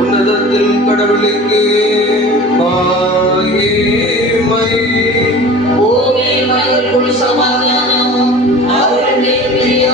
உன்னதத்தில் கடவுளுக்கு சமாதானம் அவருடைய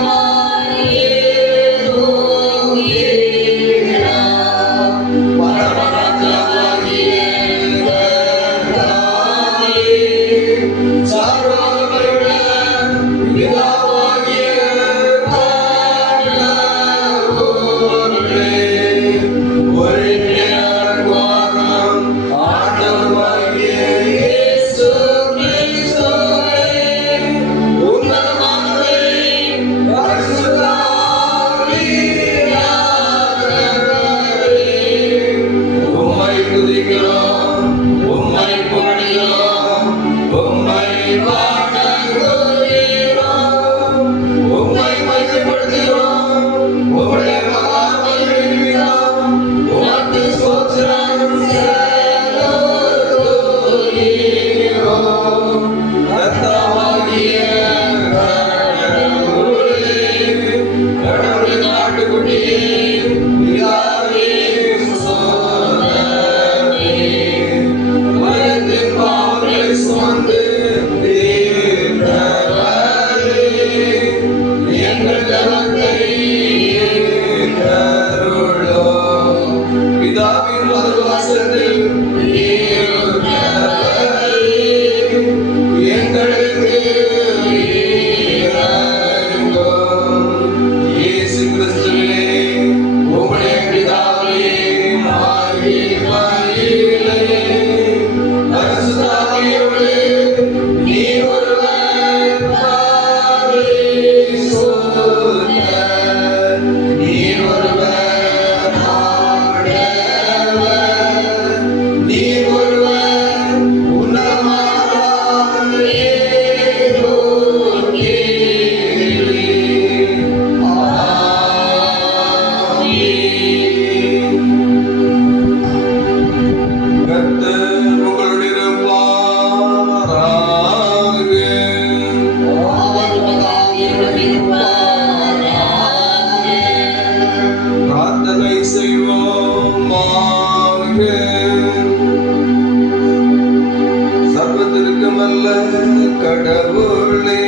கடவுளே,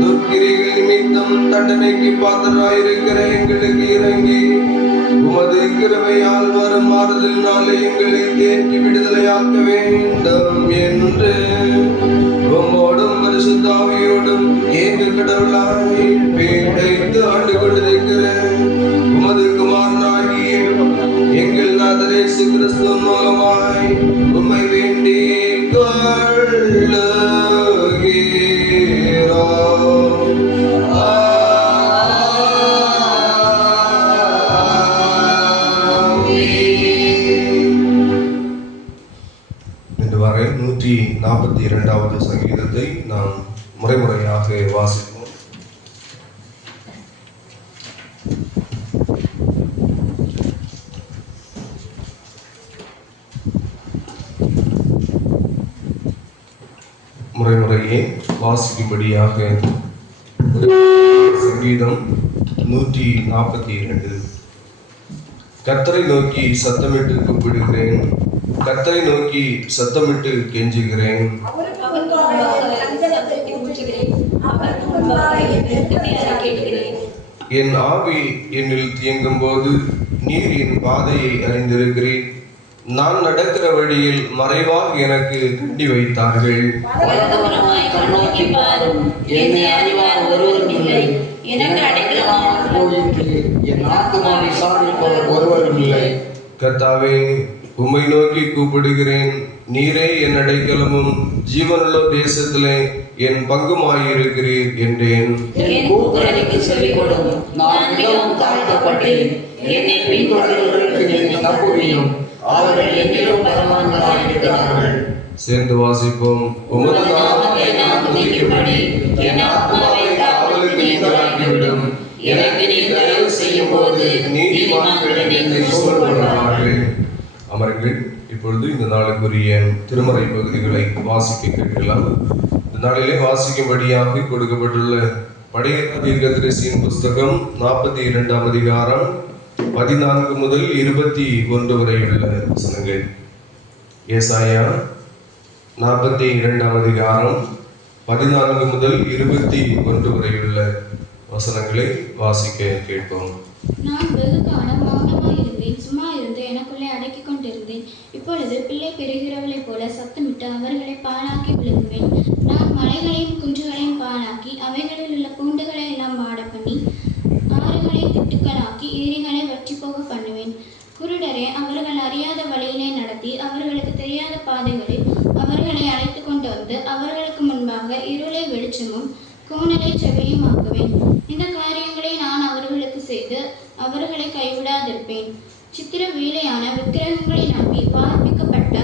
துர்க்கிரிகள் நிமித்தம் தண்டனைக்கு பாத்திரராயிருக்கிற எங்களுக்கு இறங்கி உமது கிருபையால் வரும் மாறுதலினாலே எங்களை தேற்றி விடுதலையாக்க வேண்டும் என்று உம்மோடும் பரிசுத்த ஆவியோடும் எங்கள் கடவுளாய் பேடைத்து ஆண்டு கொண்டிருக்கிற உமது குமாரனாகிய எங்கள் நாதர் இயேசு கிறிஸ்து மூலமாய் உம்மை வேண்டிக் கொள்ளுகிறோம். இன்று வரை 142வது சங்கீதத்தை நாம் முறைமுறையாக வாசிப்போம். முறைமுறையே வாசிக்கும்படியாக சங்கீதம் 142. கர்த்தரை நோக்கி சத்தமிட்டு கூப்பிடுகிறேன், கர்த்தரை நோக்கி சத்தமிட்டு கெஞ்சுகிறேன். என் ஆவி என்னில் தியங்கும் போது நீர் என் பாதையை அறிந்திருக்கிறீர். நான் நடக்கிற வழியில் மறைவாக எனக்கு கட்டி வைத்தார்கள். கர்த்தாவே, உம்மை நோக்கி கூப்பிடுகிறேன். நீரே என் அடைக்கலமும் ஜீவனுள்ள தேசத்திலே என் பங்குமாயிருக்கிறீர் என்றேன். சேர்ந்து வாசிப்போம். உமது நாமத்தை நான் துதிக்கும்படி என் ஆத்துமாவை காவலுக்கு நீங்களாக்கிவிடும். எனக்கு நீ தயவு செய்யும்போது நீதிமான்கள் என்னை சூழ்ந்துள்ளார்கள். அமருங்கள். இப்பொழுது இந்த நாளுக்குரிய திருமறை பகுதிகளை வாசிக்க கேட்கலாம். இந்த நாளிலே வாசிக்கும்படியாக கொடுக்கப்பட்டுள்ள படையெடுப்பு தீர்க்கதரிசியின் புஸ்தகம் 42ஆம் அதிகாரம் 14 முதல் 21 வரையுள்ள வசனங்கள். ஏசாயா 42ஆம் அதிகாரம் 14 முதல் 21 வரையுள்ள வசனங்களை வாசிக்க கேட்போம். நான் வெகு காலம் மௌனமாயிருந்தேன், சும்மா இருந்து எனக்குள்ளே அடக்கிக் கொண்டிருந்தேன். இப்பொழுது பிள்ளை பெறுகிறவளைப் போல சத்தமிட்டு அவர்களை பாழாக்கி விழுங்குவேன். நான் மலைகளையும் குன்றுகளையும் பாழாக்கி அவைகளில் உள்ள பூண்டுகளை எல்லாம் வாட பண்ணி ஆறுகளை திட்டுக்களாக்கி ஏரிகளை வற்றி போக பண்ணுவேன். குருடரே அவர்கள் அறியாத வழியிலே நடத்தி அவர்களுக்கு தெரியாத பாதைகளில் அவர்களை அழைத்து கொண்டு வந்து அவர்களுக்கு முன்பாக இருளை வெளிச்சமும் கோணலை செவையும் ஆக்குவேன். இந்த காரியங்களை நான் அவர்களுக்கு செய்து அவர்களை கைவிடாதிருப்பேன். சித்திர வேலையான விக்கிரகங்களை நம்பி வார்ப்பிக்கப்பட்ட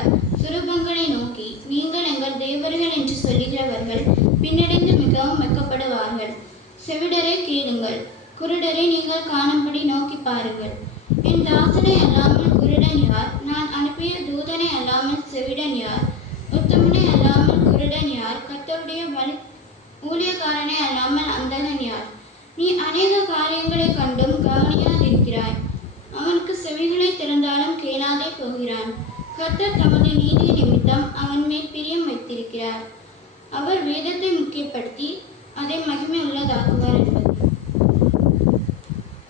சுரூபங்களை நோக்கி நீங்கள் எங்கள் தேவர்கள் என்று சொல்லுகிறவர்கள் பின்னடைந்து மிகவும் வெட்கப்படுவார்கள். செவிடரே கேளுங்கள், குருடரை நீங்கள் காணும்படி நோக்கி பாருங்கள். என் தாசனை அல்லாமல் குருடன் யார்? நான் அனுப்பிய தூதனை அல்லாமல் செவிடன் யார்? உத்தமனை அல்லாமல் குருடன் யார்? கர்த்தருடைய ஊழியக்காரனை அல்லாமல் அந்தகன் யார்? நீ அநேக காரியங்களை கண்டும் கவனியாதிருக்கிறாய். அவனுக்கு செவிகளை திறந்தாலும் கேளாதே போகிறான். கர்த்தர் தமது நீதி நிமித்தம் அவன் மேல் பிரியம் வைத்திருக்கிறார். அவர் வேதத்தை முக்கியப்படுத்தி அதை மகிமை உள்ளதாக்குவார் என்பது.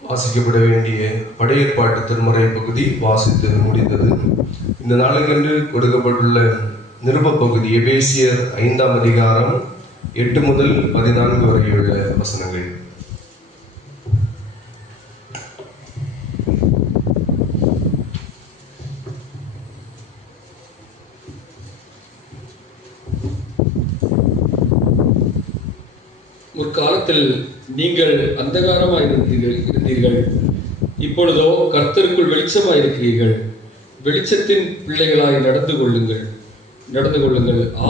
வாசிக்கப்பட வேண்டிய படையேற்பாட்டு திருமறை பகுதி வாசித்து முடிந்தது. இந்த நாளுக்கென்று கொடுக்கப்பட்டுள்ள நிருப பகுதி எபேசியர் 5ஆம் அதிகாரம் 8 முதல் 14 வரையுள்ள வசனங்கள். முற்காலத்தில் நீங்கள் அந்தகாரமாயிருந்தீர்கள், இப்பொழுதோ கர்த்தருக்குள் வெளிச்சமாயிருக்கிறீர்கள். வெளிச்சத்தின் பிள்ளைகளாய் நடந்து கொள்ளுங்கள்.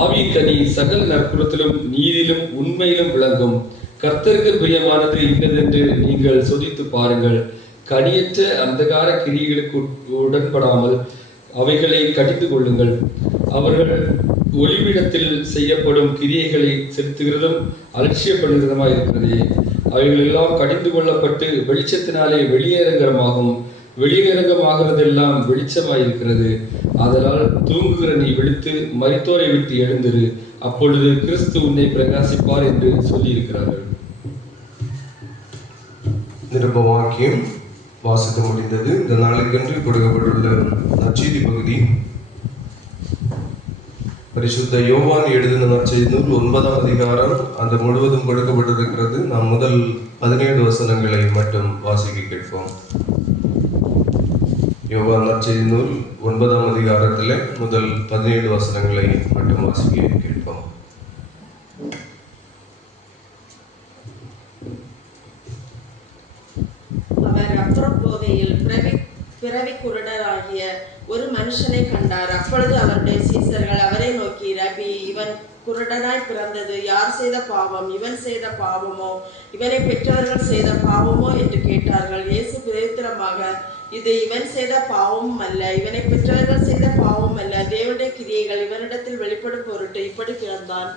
ஆவியின் கனி சகல நற்குணத்திலும் நீதியிலும் உண்மையிலும் விளங்கும். கர்த்தருக்கு பிரியமானது இன்னதென்று நீங்கள் சோதித்து பாருங்கள். கனியற்ற அந்தகார கிரியைகளுக்கு உடன்படாமல் அவைகளை கடிந்து கொள்ளுங்கள். அவர்கள் ஒளிவிடத்தில் செய்யப்படும் கிரியைகளை செலுத்துகிறதும் அலட்சியப்படுகிறதுமாய் இருக்கிறதே. அவைகள் எல்லாம் கடிந்து கொள்ளப்பட்டு வெளிச்சத்தினாலே வெளியரங்கமாகிறதெல்லாம் வெளிச்சமாயிருக்கிறது. அதனால் தூங்குகிற நீ விழித்து மரித்தோரை விட்டு எழுந்திரு, அப்பொழுது கிறிஸ்து உன்னை பிரகாசிப்பார் என்று சொல்லியிருக்கிறார்கள். நிருப வாக்கியம் வாசித்து முடிந்தது. இந்த நாளுக்கென்று கொடுக்கப்பட்டுள்ள நற்செய்தி பகுதி பரிசுத்த யோவான் எழுதின நற்செய்தி நூல் 9ஆம் அதிகாரம் அந்த முழுவதும் கொடுக்கப்பட்டிருக்கிறது. நாம் முதல் 17 வசனங்களை மட்டும் வாசிக்க கேட்போம். யோவான் நற்செய்தி நூல் 9ஆம் அதிகாரத்தில் முதல் 17 வசனங்களை மட்டும் வாசிக்க கேட்போம். அவர் அப்புறம் போகையில் பிறவி குருடராகிய ஒரு மனுஷனை கண்டார். அப்பொழுது அவருடைய சீசர்கள் அவரை நோக்கி, ரபி, இவன் குருடனாய் பிறந்தது யார் செய்த பாவம்? இவன் செய்த பாவமோ இவனை பெற்றவர்கள் செய்த பாவமோ என்று கேட்டார்கள். இயேசு பிரதித்திரமாக, இது இவன் செய்த பாவமும் அல்ல, இவனை பெற்றவர்கள் செய்த பாவமும் அல்ல, தேவனுடைய கிரியைகள் இவனிடத்தில் வெளிப்படும் பொருட்டு இப்படி பிறந்தான்.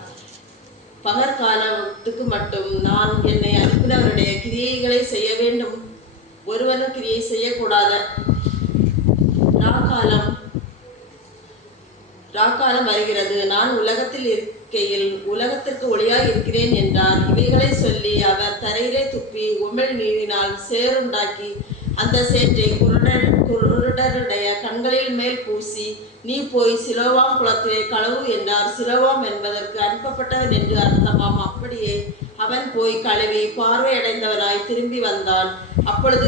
பகற்காலத்துக்கு மட்டும் நான் என்னை அனுப்பினவருடைய கிரியைகளை செய்ய வேண்டும், ஒருவனும் கிரியை செய்யக்கூடாத ராக்காலம் வருகிறது. நான் உலகத்தில் இருக்கையில் உலகத்திற்கு ஒளியாய் இருக்கிறேன் என்றார். இவைகளை சொல்லி அவர் தரையிலே துப்பி உமிழ் நீரினால் சேறுண்டாக்கி அந்த சேற்றை குருடருடைய கண்களில் மேல் பூசி, நீ போய் சிலோவாம் குளத்திலே கழுவு என்றார். சிலோவாம் என்பதற்கு அனுப்பப்பட்டவன் என்று அர்த்தமாம். அப்படியே அவன் போய் கழுவி பார்வையடைந்தவனாய் திரும்பி வந்தான். அப்பொழுது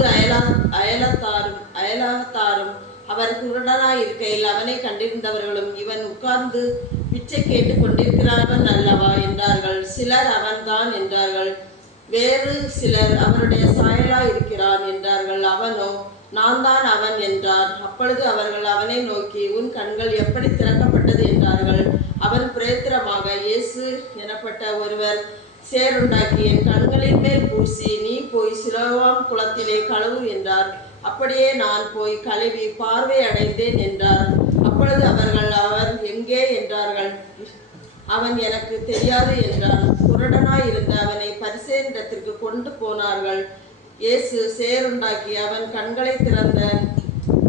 அயலாகத்தாரும் அவர் குருடனாய் இருக்கையில் அவனை கண்டிருந்தவர்களும், இவன் உட்கார்ந்து பிச்சை கேட்டு கொண்டிருக்கிறவன் அல்லவா என்றார்கள். சிலர் அவன்தான் என்றார்கள். வேறு சிலர் அவருடைய சாயலாய் இருக்கிறான் என்றார்கள். அவனோ, நான் தான் அவன் என்றார். அப்பொழுது அவர்கள் அவனை நோக்கி, உன் கண்கள் எப்படி திறக்கப்பட்டது என்றார்கள். அவன் பிரேத்திரமாக, இயேசு எனப்பட்ட ஒருவர் சேறுண்டாக்கி என் கண்களின் மேல் பூசி, நீ போய் சிலோவாம் குளத்திலே கழுவு என்றார். அப்படியே நான் போய் கழுவி பார்வை அடைந்தேன் என்றார். அப்பொழுது அவர்கள், அவர் எங்கே என்றார்கள். அவன் எனக்கு தெரியாது என்றான். குருடனாயிருந்த அவனை பரிசேயரிடத்திற்கு கொண்டு போனார்கள். இயேசு சேருண்டாக்கி அவன் கண்களை திறந்த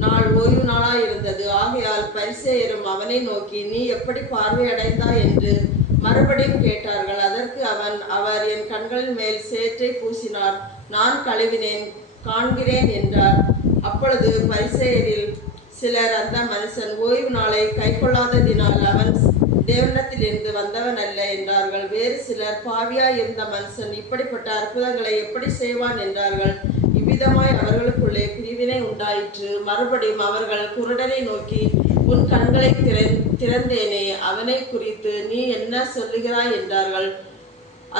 நாள் ஓய்வு நாளாயிருந்தது. ஆகையால் பரிசேயரும் அவனை நோக்கி, நீ எப்படி பார்வையடைந்தாய் என்று மறுபடியும் கேட்டார்கள். அதற்கு அவர் என் கண்களின் மேல் சேற்றை பூசினார், நான் கழுவினேன், காண்கிறேன் என்றார். அப்பொழுது பரிசேயரில் சிலர், அந்த மனுஷன் ஓய்வு நாளை கைக்கொள்ளாததினால் அவன் தேவனிடத்திலிருந்து வந்தவன் அல்ல என்றார்கள். வேறு சிலர், பாவியாய் இருந்த மனுஷன் இப்படிப்பட்ட அற்புதங்களை எப்படி செய்வான் என்றார்கள். இவ்விதமாய் அவர்களுக்குள்ளே பிரிவினை உண்டாயிற்று. மறுபடியும் அவர்கள் குருடனை நோக்கி, உன் கண்களை திறந்தேனே, அவனை குறித்து நீ என்ன சொல்லுகிறாய் என்றார்கள்.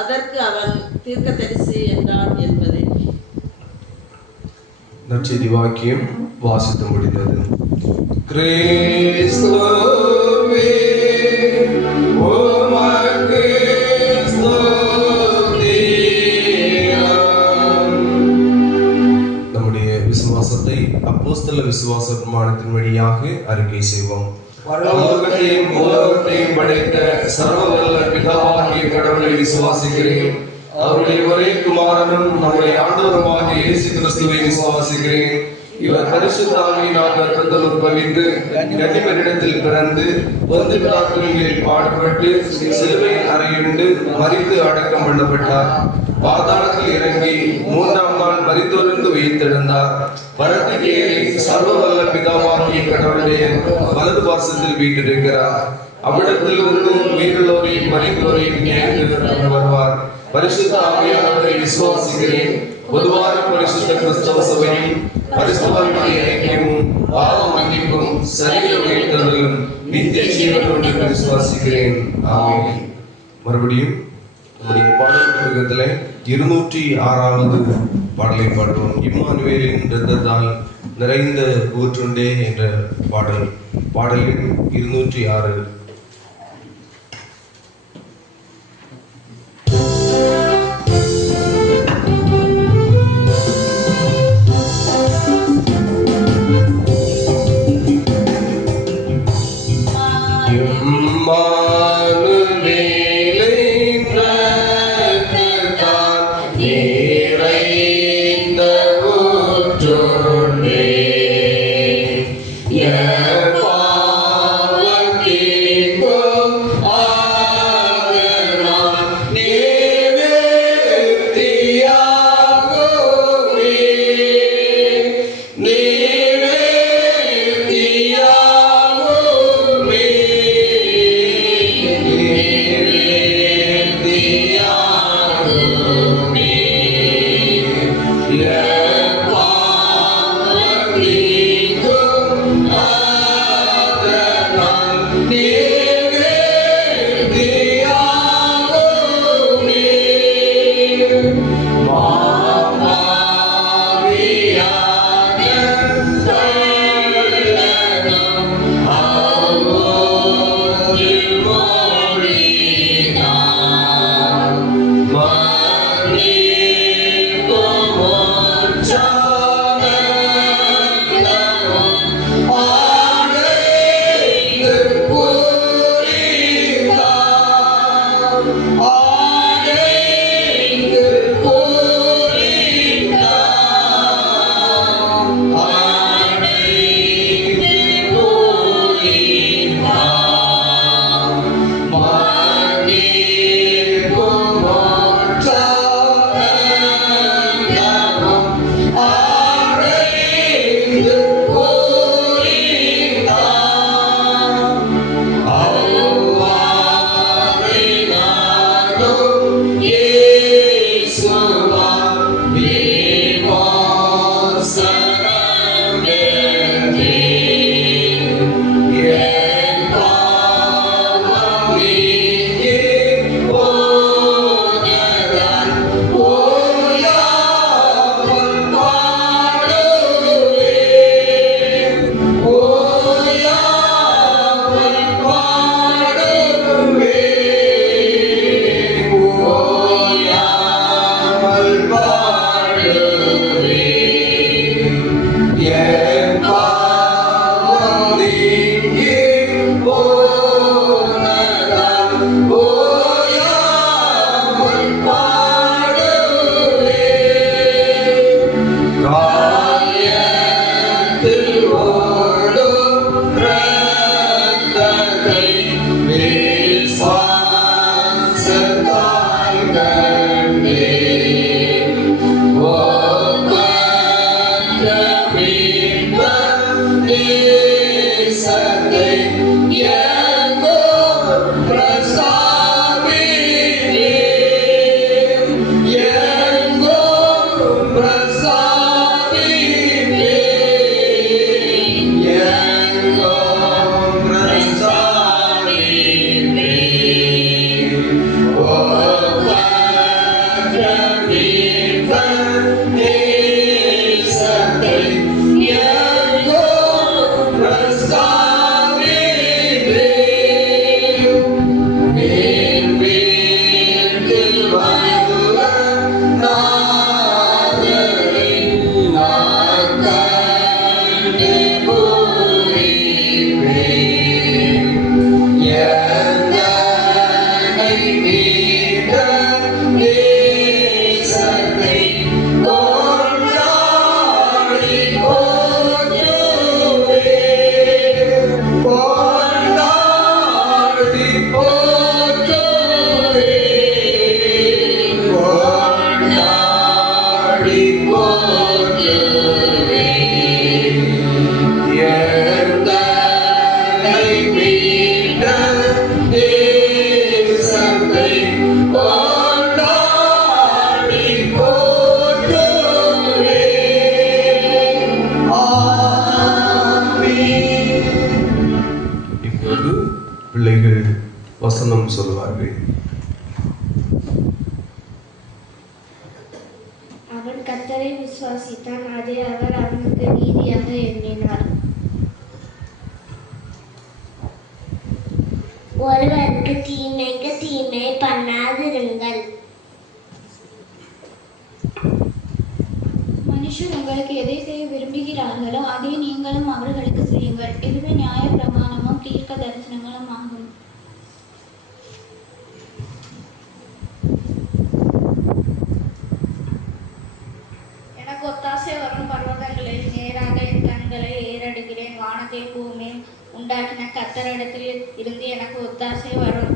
அதற்கு அவன், தீர்க்கதரிசி என்றான் என்பதை. நற்செய்தி வாக்கியம் வாசித்து முடிந்தது. கிறிஸ்துவே உமக்கு ஸ்தோத்திரம். நம்முடைய விசுவாசத்தை அப்போஸ்தல விசுவாச பிரமாணத்தின் வழியாக அறிக்கை செய்வோம். பரலோகத்தையும் பூலோகத்தையும் படைத்த சர்வவல்ல பிதாவாகிய கடவுளை விசுவாசிக்கிறேன். அவருடைய ஒரே குமாரனும் நம்முடைய ஆண்டவருமாகிய இயேசு கிறிஸ்துவை விசுவாசிக்கிறேன். இவர் பரிசுத்த ஆவியினால் கர்த்தத்தில் உட்பவித்து கன்னிமரிடத்தில் பிறந்து பொந்து பிலாத்துவின் கீழ் பாடுபட்டு சிலுவையில் அறையுண்டு மரித்து அடக்கம் பண்ணப்பட்டார். பாதாளத்தில் இறங்கி மூன்றாம் நாள் மரித்தோரிலிருந்து உயிர்த்தெழுந்தார். பரத்துக்கு ஏறி சர்வவல்ல பிதாவாகிய கடவுளுடைய வலது பாசத்தில் வீற்றிருக்கிறார். அவ்விடத்திலிருந்து உயிருள்ளோரையும் மரித்தோரையும் நியாயத்தீர்க்க வருவார். பரிசுத்த ஆவியானவரை விசுவாசிக்கிறேன். பொதுவான பரிசுத்த கிறிஸ்தவ சபையும் பரிசுத்தவான்களுடைய ஐக்கியமும் பாவ மன்னிப்பும் சரீர உயிர்த்தெழுதலும் நித்திய ஜீவனும் என்று விசுவாசிக்கிறேன். ஆமென். மறுபடியும் நம்முடைய பாடல் புத்தகத்திலே 206வது பாடலை பாடுவோம். இம்மானுவேலின் இரத்தத்தால் நிறைந்த ஊற்றுண்டே என்ற பாடல் எண் 206. Oh இப்போது பிள்ளைகள் வசனம் சொல்வார்கள். அவன் கர்த்தரை விசுவாசித்தான், அதை அவர் அவனுக்கு நீதியாக எண்ணினார். ஒருவருக்கு தீமைக்கு தீமை பண்ணாதிருங்கள். மனுஷர் உங்களுக்கு எதை செய்ய விரும்புகிறார்களோ அதை நீங்களும் அவர்களுக்கு செய்யுங்கள். இதுவே நியாய பிரமாணமும் தீர்க்க தரிசனங்களும் ஆகும். எனக்கு ஒத்தாசை வரும் பர்வதங்களில் நேராக என் கண்களை ஏறெடுக்கிறேன். வானத்தை பூமியும் உண்டாக்கின கர்த்தரிடத்தில் இருந்து எனக்கு ஒத்தாசை வரும்.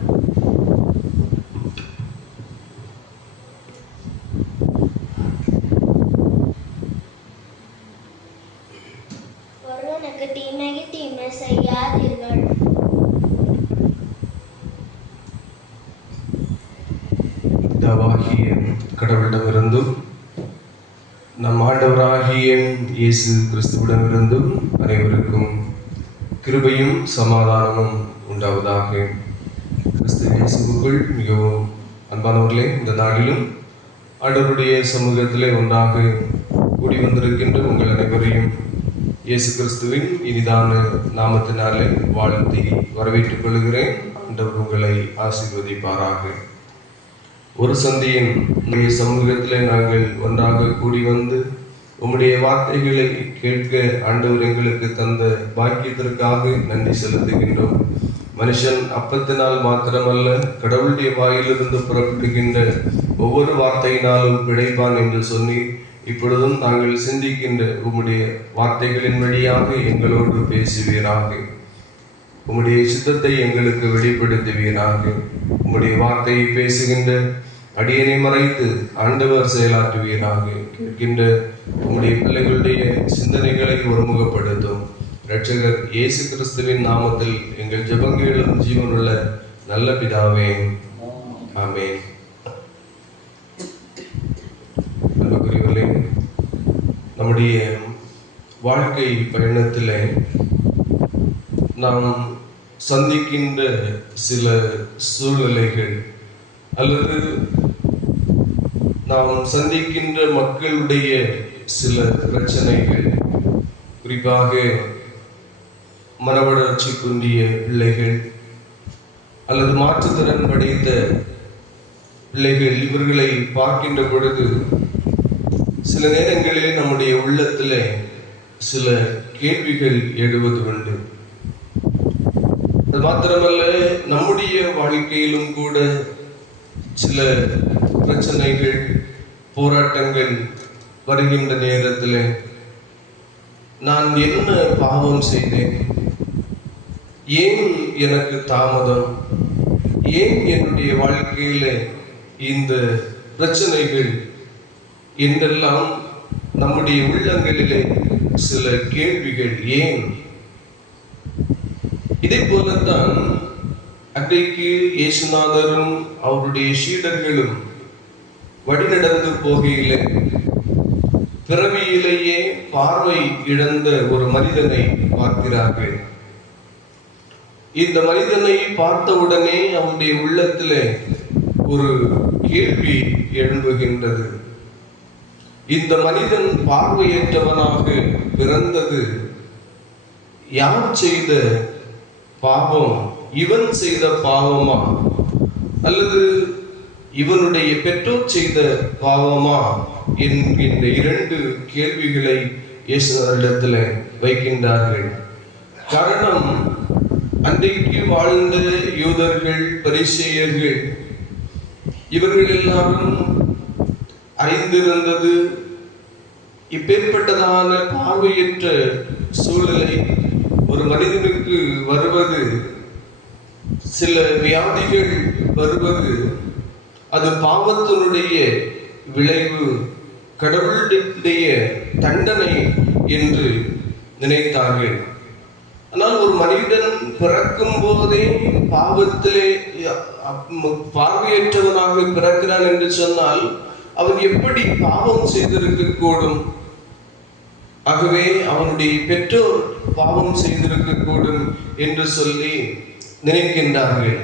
ஒருவனுக்கு தீமைக்கு தீமை செய்யாதீர்கள். பிதாவாகிய கடவுளிடமிருந்தும் நம் ஆண்டவராகிய இயேசு கிறிஸ்துவிடமிருந்தும் அனைவருக்கும் கிருபையும் சமாதானமும் உண்டாவதாக. கிறிஸ்து இயேசுவுக்குள் மிகவும் அன்பானவர்களே, இந்த நாளிலும் ஆண்டவருடைய சமூகத்திலே ஒன்றாக கூடி வந்திருக்கின்ற உங்கள் அனைவரையும் இயேசு கிறிஸ்துவின் இனிதான நாமத்தினாலே வாழ்த்தி வரவேற்றுக் கொள்கிறேன். ஆண்டவர் உங்களை ஆசீர்வதிப்பாராக. ஒரு சந்தியின் சமூகத்திலே நாங்கள் ஒன்றாக கூடி வந்து உம்முடைய வார்த்தைகளை கேட்க ஆண்டவர் எங்களுக்கு தந்த பாக்கியத்திற்காக நன்றி செலுத்துகின்றோம். மனுஷன் அப்பத்தினால் மாத்திரமல்ல, கடவுளுடைய வாயிலிருந்து புறப்படுகின்ற ஒவ்வொரு வார்த்தையினாலும் பிழைப்பான் என்று சொல்லி இப்பொழுதும் நாங்கள் சிந்திக்கின்ற உம்முடைய வார்த்தைகளின் வழியாக எங்களோடு பேசுவீராக. உம்முடைய சித்தத்தை எங்களுக்கு வெளிப்படுத்துவீராக. உம்முடைய வார்த்தையை பேசுகின்ற அடியனை மறைத்து ஆண்டவர் செயலாற்றுவீராக. கேட்கின்ற உம்முடைய பிள்ளைகளுடைய சிந்தனைகளை ஒருமுகப்படுத்தும். இரட்சகர் இயேசு கிறிஸ்துவின் நாமத்தில் எங்கள் ஜெபங்களும் ஜீவனுள்ள நல்ல பிதாவே, ஆமென். அன்புக்குரியவர்களே, நம்முடைய வாழ்க்கை பயணத்தில் நாம் சந்திக்கின்ற சில சூழ்நிலைகள் அல்லது நாம் சந்திக்கின்ற மக்களுடைய சில பிரச்சனைகள், குறிப்பாக மனவளர்ச்சி குன்றிய பிள்ளைகள் அல்லது மாற்றுத்திறன் படைத்த பிள்ளைகள், இவர்களை பார்க்கின்ற பொழுது சில நேரங்களில் நம்முடைய உள்ளத்தில் சில கேள்விகள் எழுவது உண்டு. அது மாத்திரமல்ல, நம்முடைய வாழ்க்கையிலும் கூட சில பிரச்சனைகள், போராட்டங்கள் வருகின்ற நேரத்தில் நான் என்ன பாவம் செய்தேன், ஏன் எனக்கு தாமதம், ஏன் என்னுடைய வாழ்க்கையில் இந்த பிரச்சனைகள் என்றெல்லாம் நம்முடைய உள்ளங்களிலே சில கேள்விகள் ஏன். இதே போலத்தான் அன்றைக்கு இயேசுநாதரும் அவருடைய சீடர்களும் வழிநடந்து போகையிலே பிறவியிலேயே பார்வை இழந்த ஒரு மனிதனை பார்க்கிறார்கள். இந்த மனிதனை பார்த்தவுடனே அவருடைய உள்ளத்திலே ஒரு கேள்வி எழும்புகின்றது. இந்த மனிதன் பார்வையற்றவனாக பிறந்தது யார் செய்த பாவம்? இவன் செய்த பாவமா அல்லது இவனுடைய பெற்றோர் செய்த பாவமா என்கின்ற இரண்டு கேள்விகளை இயேசுவிடத்தில் வைக்கின்றார்கள். காரணம், அன்றைக்கு வாழ்ந்த யூதர்கள், பரிசேயர்கள் இவர்கள் எல்லாரும் அறிந்திருந்தது இப்பேற்பட்டதான பார்வையற்ற சூழலை ஒரு மனிதனுக்கு வருவது, சில வியாதிகள் வருவது, அது பாவத்தினுடைய விளைவு, கடவுளுடைய தண்டனை என்று நினைத்தார்கள். ஆனால் ஒரு மனிதன் பிறக்கும் போதே பாவத்திலே பார்வையற்றவனாக பிறக்கிறான் என்று சொன்னால் அவன் எப்படி பாவம் செய்திருக்க கூடும்? ஆகவே அவனுடைய பெற்றோர் பாவம் செய்திருக்க கூடும் என்று சொல்லி நினைக்கின்றார்கள்.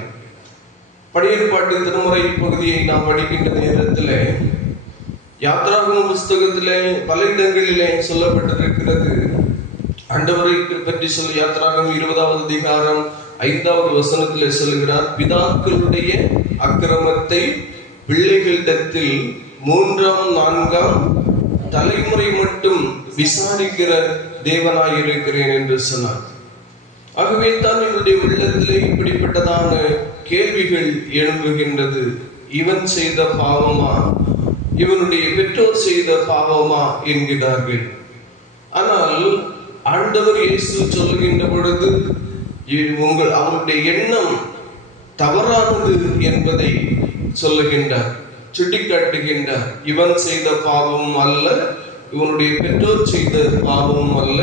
பழைய ஏற்பாட்டு திருமுறை பகுதியை நாம் படிக்கின்ற நேரத்தில் யாத்ராகம புஸ்தகத்திலே பல இடங்களிலே சொல்லப்பட்டிருக்கிறது. ஆண்டவரை பற்றி சொல்லி யாத்ராகமம் 20வது அதிகாரம் 5வது வசனத்திலே சொல்கிறார், பிதாக்களுடைய அக்கிரமத்தை பிள்ளைகளிடத்தில் 3ஆம் 4ஆம் தலைமுறை மட்டும் விசாரிக்கிற தேவனாய் இருக்கிறேன் என்று சொன்னார். ஆகவே தான் என்னுடைய உள்ளத்திலே இப்படிப்பட்டதான கேள்விகள் எழும்புகின்றது. இவன் செய்த பாவமா, இவனுடைய பெற்றோர் செய்த பாவமா என்கிறார்கள். ஆனால் ஆண்டவர் இயேசு சொல்லுகின்ற பொழுது அவருடைய எண்ணம் தவறானது என்பதை சொல்லுகின்றார், சுட்டிக்காட்டுகின்றார். இவன் செய்த பாவம் அல்ல, இவனுடைய பெற்றோர் செய்த பாவம் அல்ல,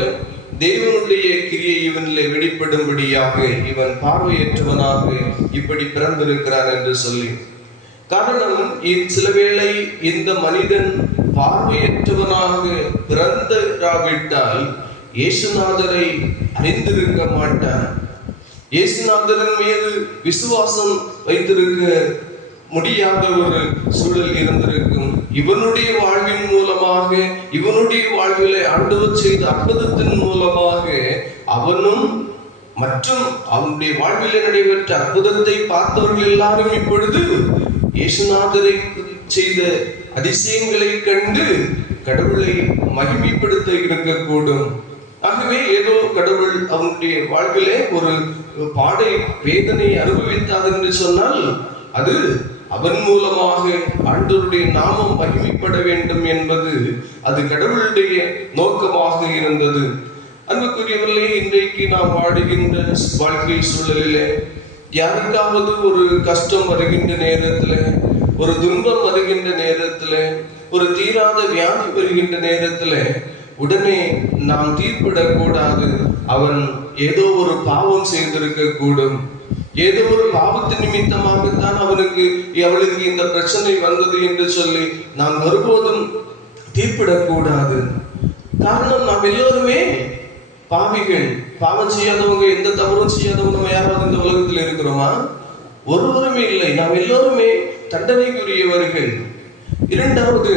தேவனுடைய கிரியை இவனிலே வெளிப்படும்படியாக இவன் பார்வையற்றவனாக இப்படி பிறந்திருக்கிறான் என்று சொல்லி. காரணம், சில வேளை இந்த மனிதன் பார்வையற்றவனாக பிறந்திராவிட்டால் இயேசுநாதரை அறிந்திருக்க மாட்டான். இயேசுநாதரின் மீது விசுவாசம் வைத்திருக்க முடியாத ஒரு சூழல் இருந்திருக்கும். இவனுடைய வாழ்வின் மூலமாக, இவனுடைய வாழ்விலே ஆண்டவர் செய்த அற்புதத்தின் மூலமாக அவனும் மற்றும் அவனுடைய வாழ்விலே நடைபெற்ற அற்புதத்தை பார்த்தவர்கள் எல்லாரும் இப்பொழுது இயேசுநாதரை செய்த அதிசயங்களை கண்டு கடவுளை மகிமைப்படுத்த இருக்கக்கூடும். ஆகவே ஏதோ கடவுள் அவனுடைய வாழ்விலே ஒரு பாடை வேதனை அனுபவித்தார் என்று சொன்னால் அது அவன் மூலமாக ஆண்டவருடைய நாமம் மகிமைப்பட வேண்டும் என்பது அது கடவுளுடைய நோக்கமாக இருந்தது. அன்புக்குரியவர்களே, இன்றைக்கு நாம் வாடுகின்ற வாழ்க்கை சூழலிலே யாருக்காவது ஒரு கஷ்டம் வருகின்ற நேரத்தில், ஒரு துன்பம் வருகின்ற நேரத்தில், ஒரு தீராத வியாதி வருகின்ற நேரத்தில் உடனே நாம் தீர்ப்பிடக்கூடாது. அவன் ஏதோ ஒரு பாவம் செய்திருக்க கூடும், ஏதோ ஒரு பாவத்தின் நிமித்தமாகத்தான் அவளுக்கு இந்த பிரச்சனை வந்தது என்று சொல்லி நாம் ஒருபோதும் தீர்ப்பிடக்கூடாது. காரணம், நாம் எல்லோருமே பாவிகள். பாவம் செய்யாதவங்க, எந்த தவறும் செய்யாதவங்க நம்ம யாராவது இந்த உலகத்தில் இருக்கிறோமா? ஒருவருமே இல்லை. நாம் எல்லோருமே தண்டனைக்குரியவர்கள். இரண்டாவது,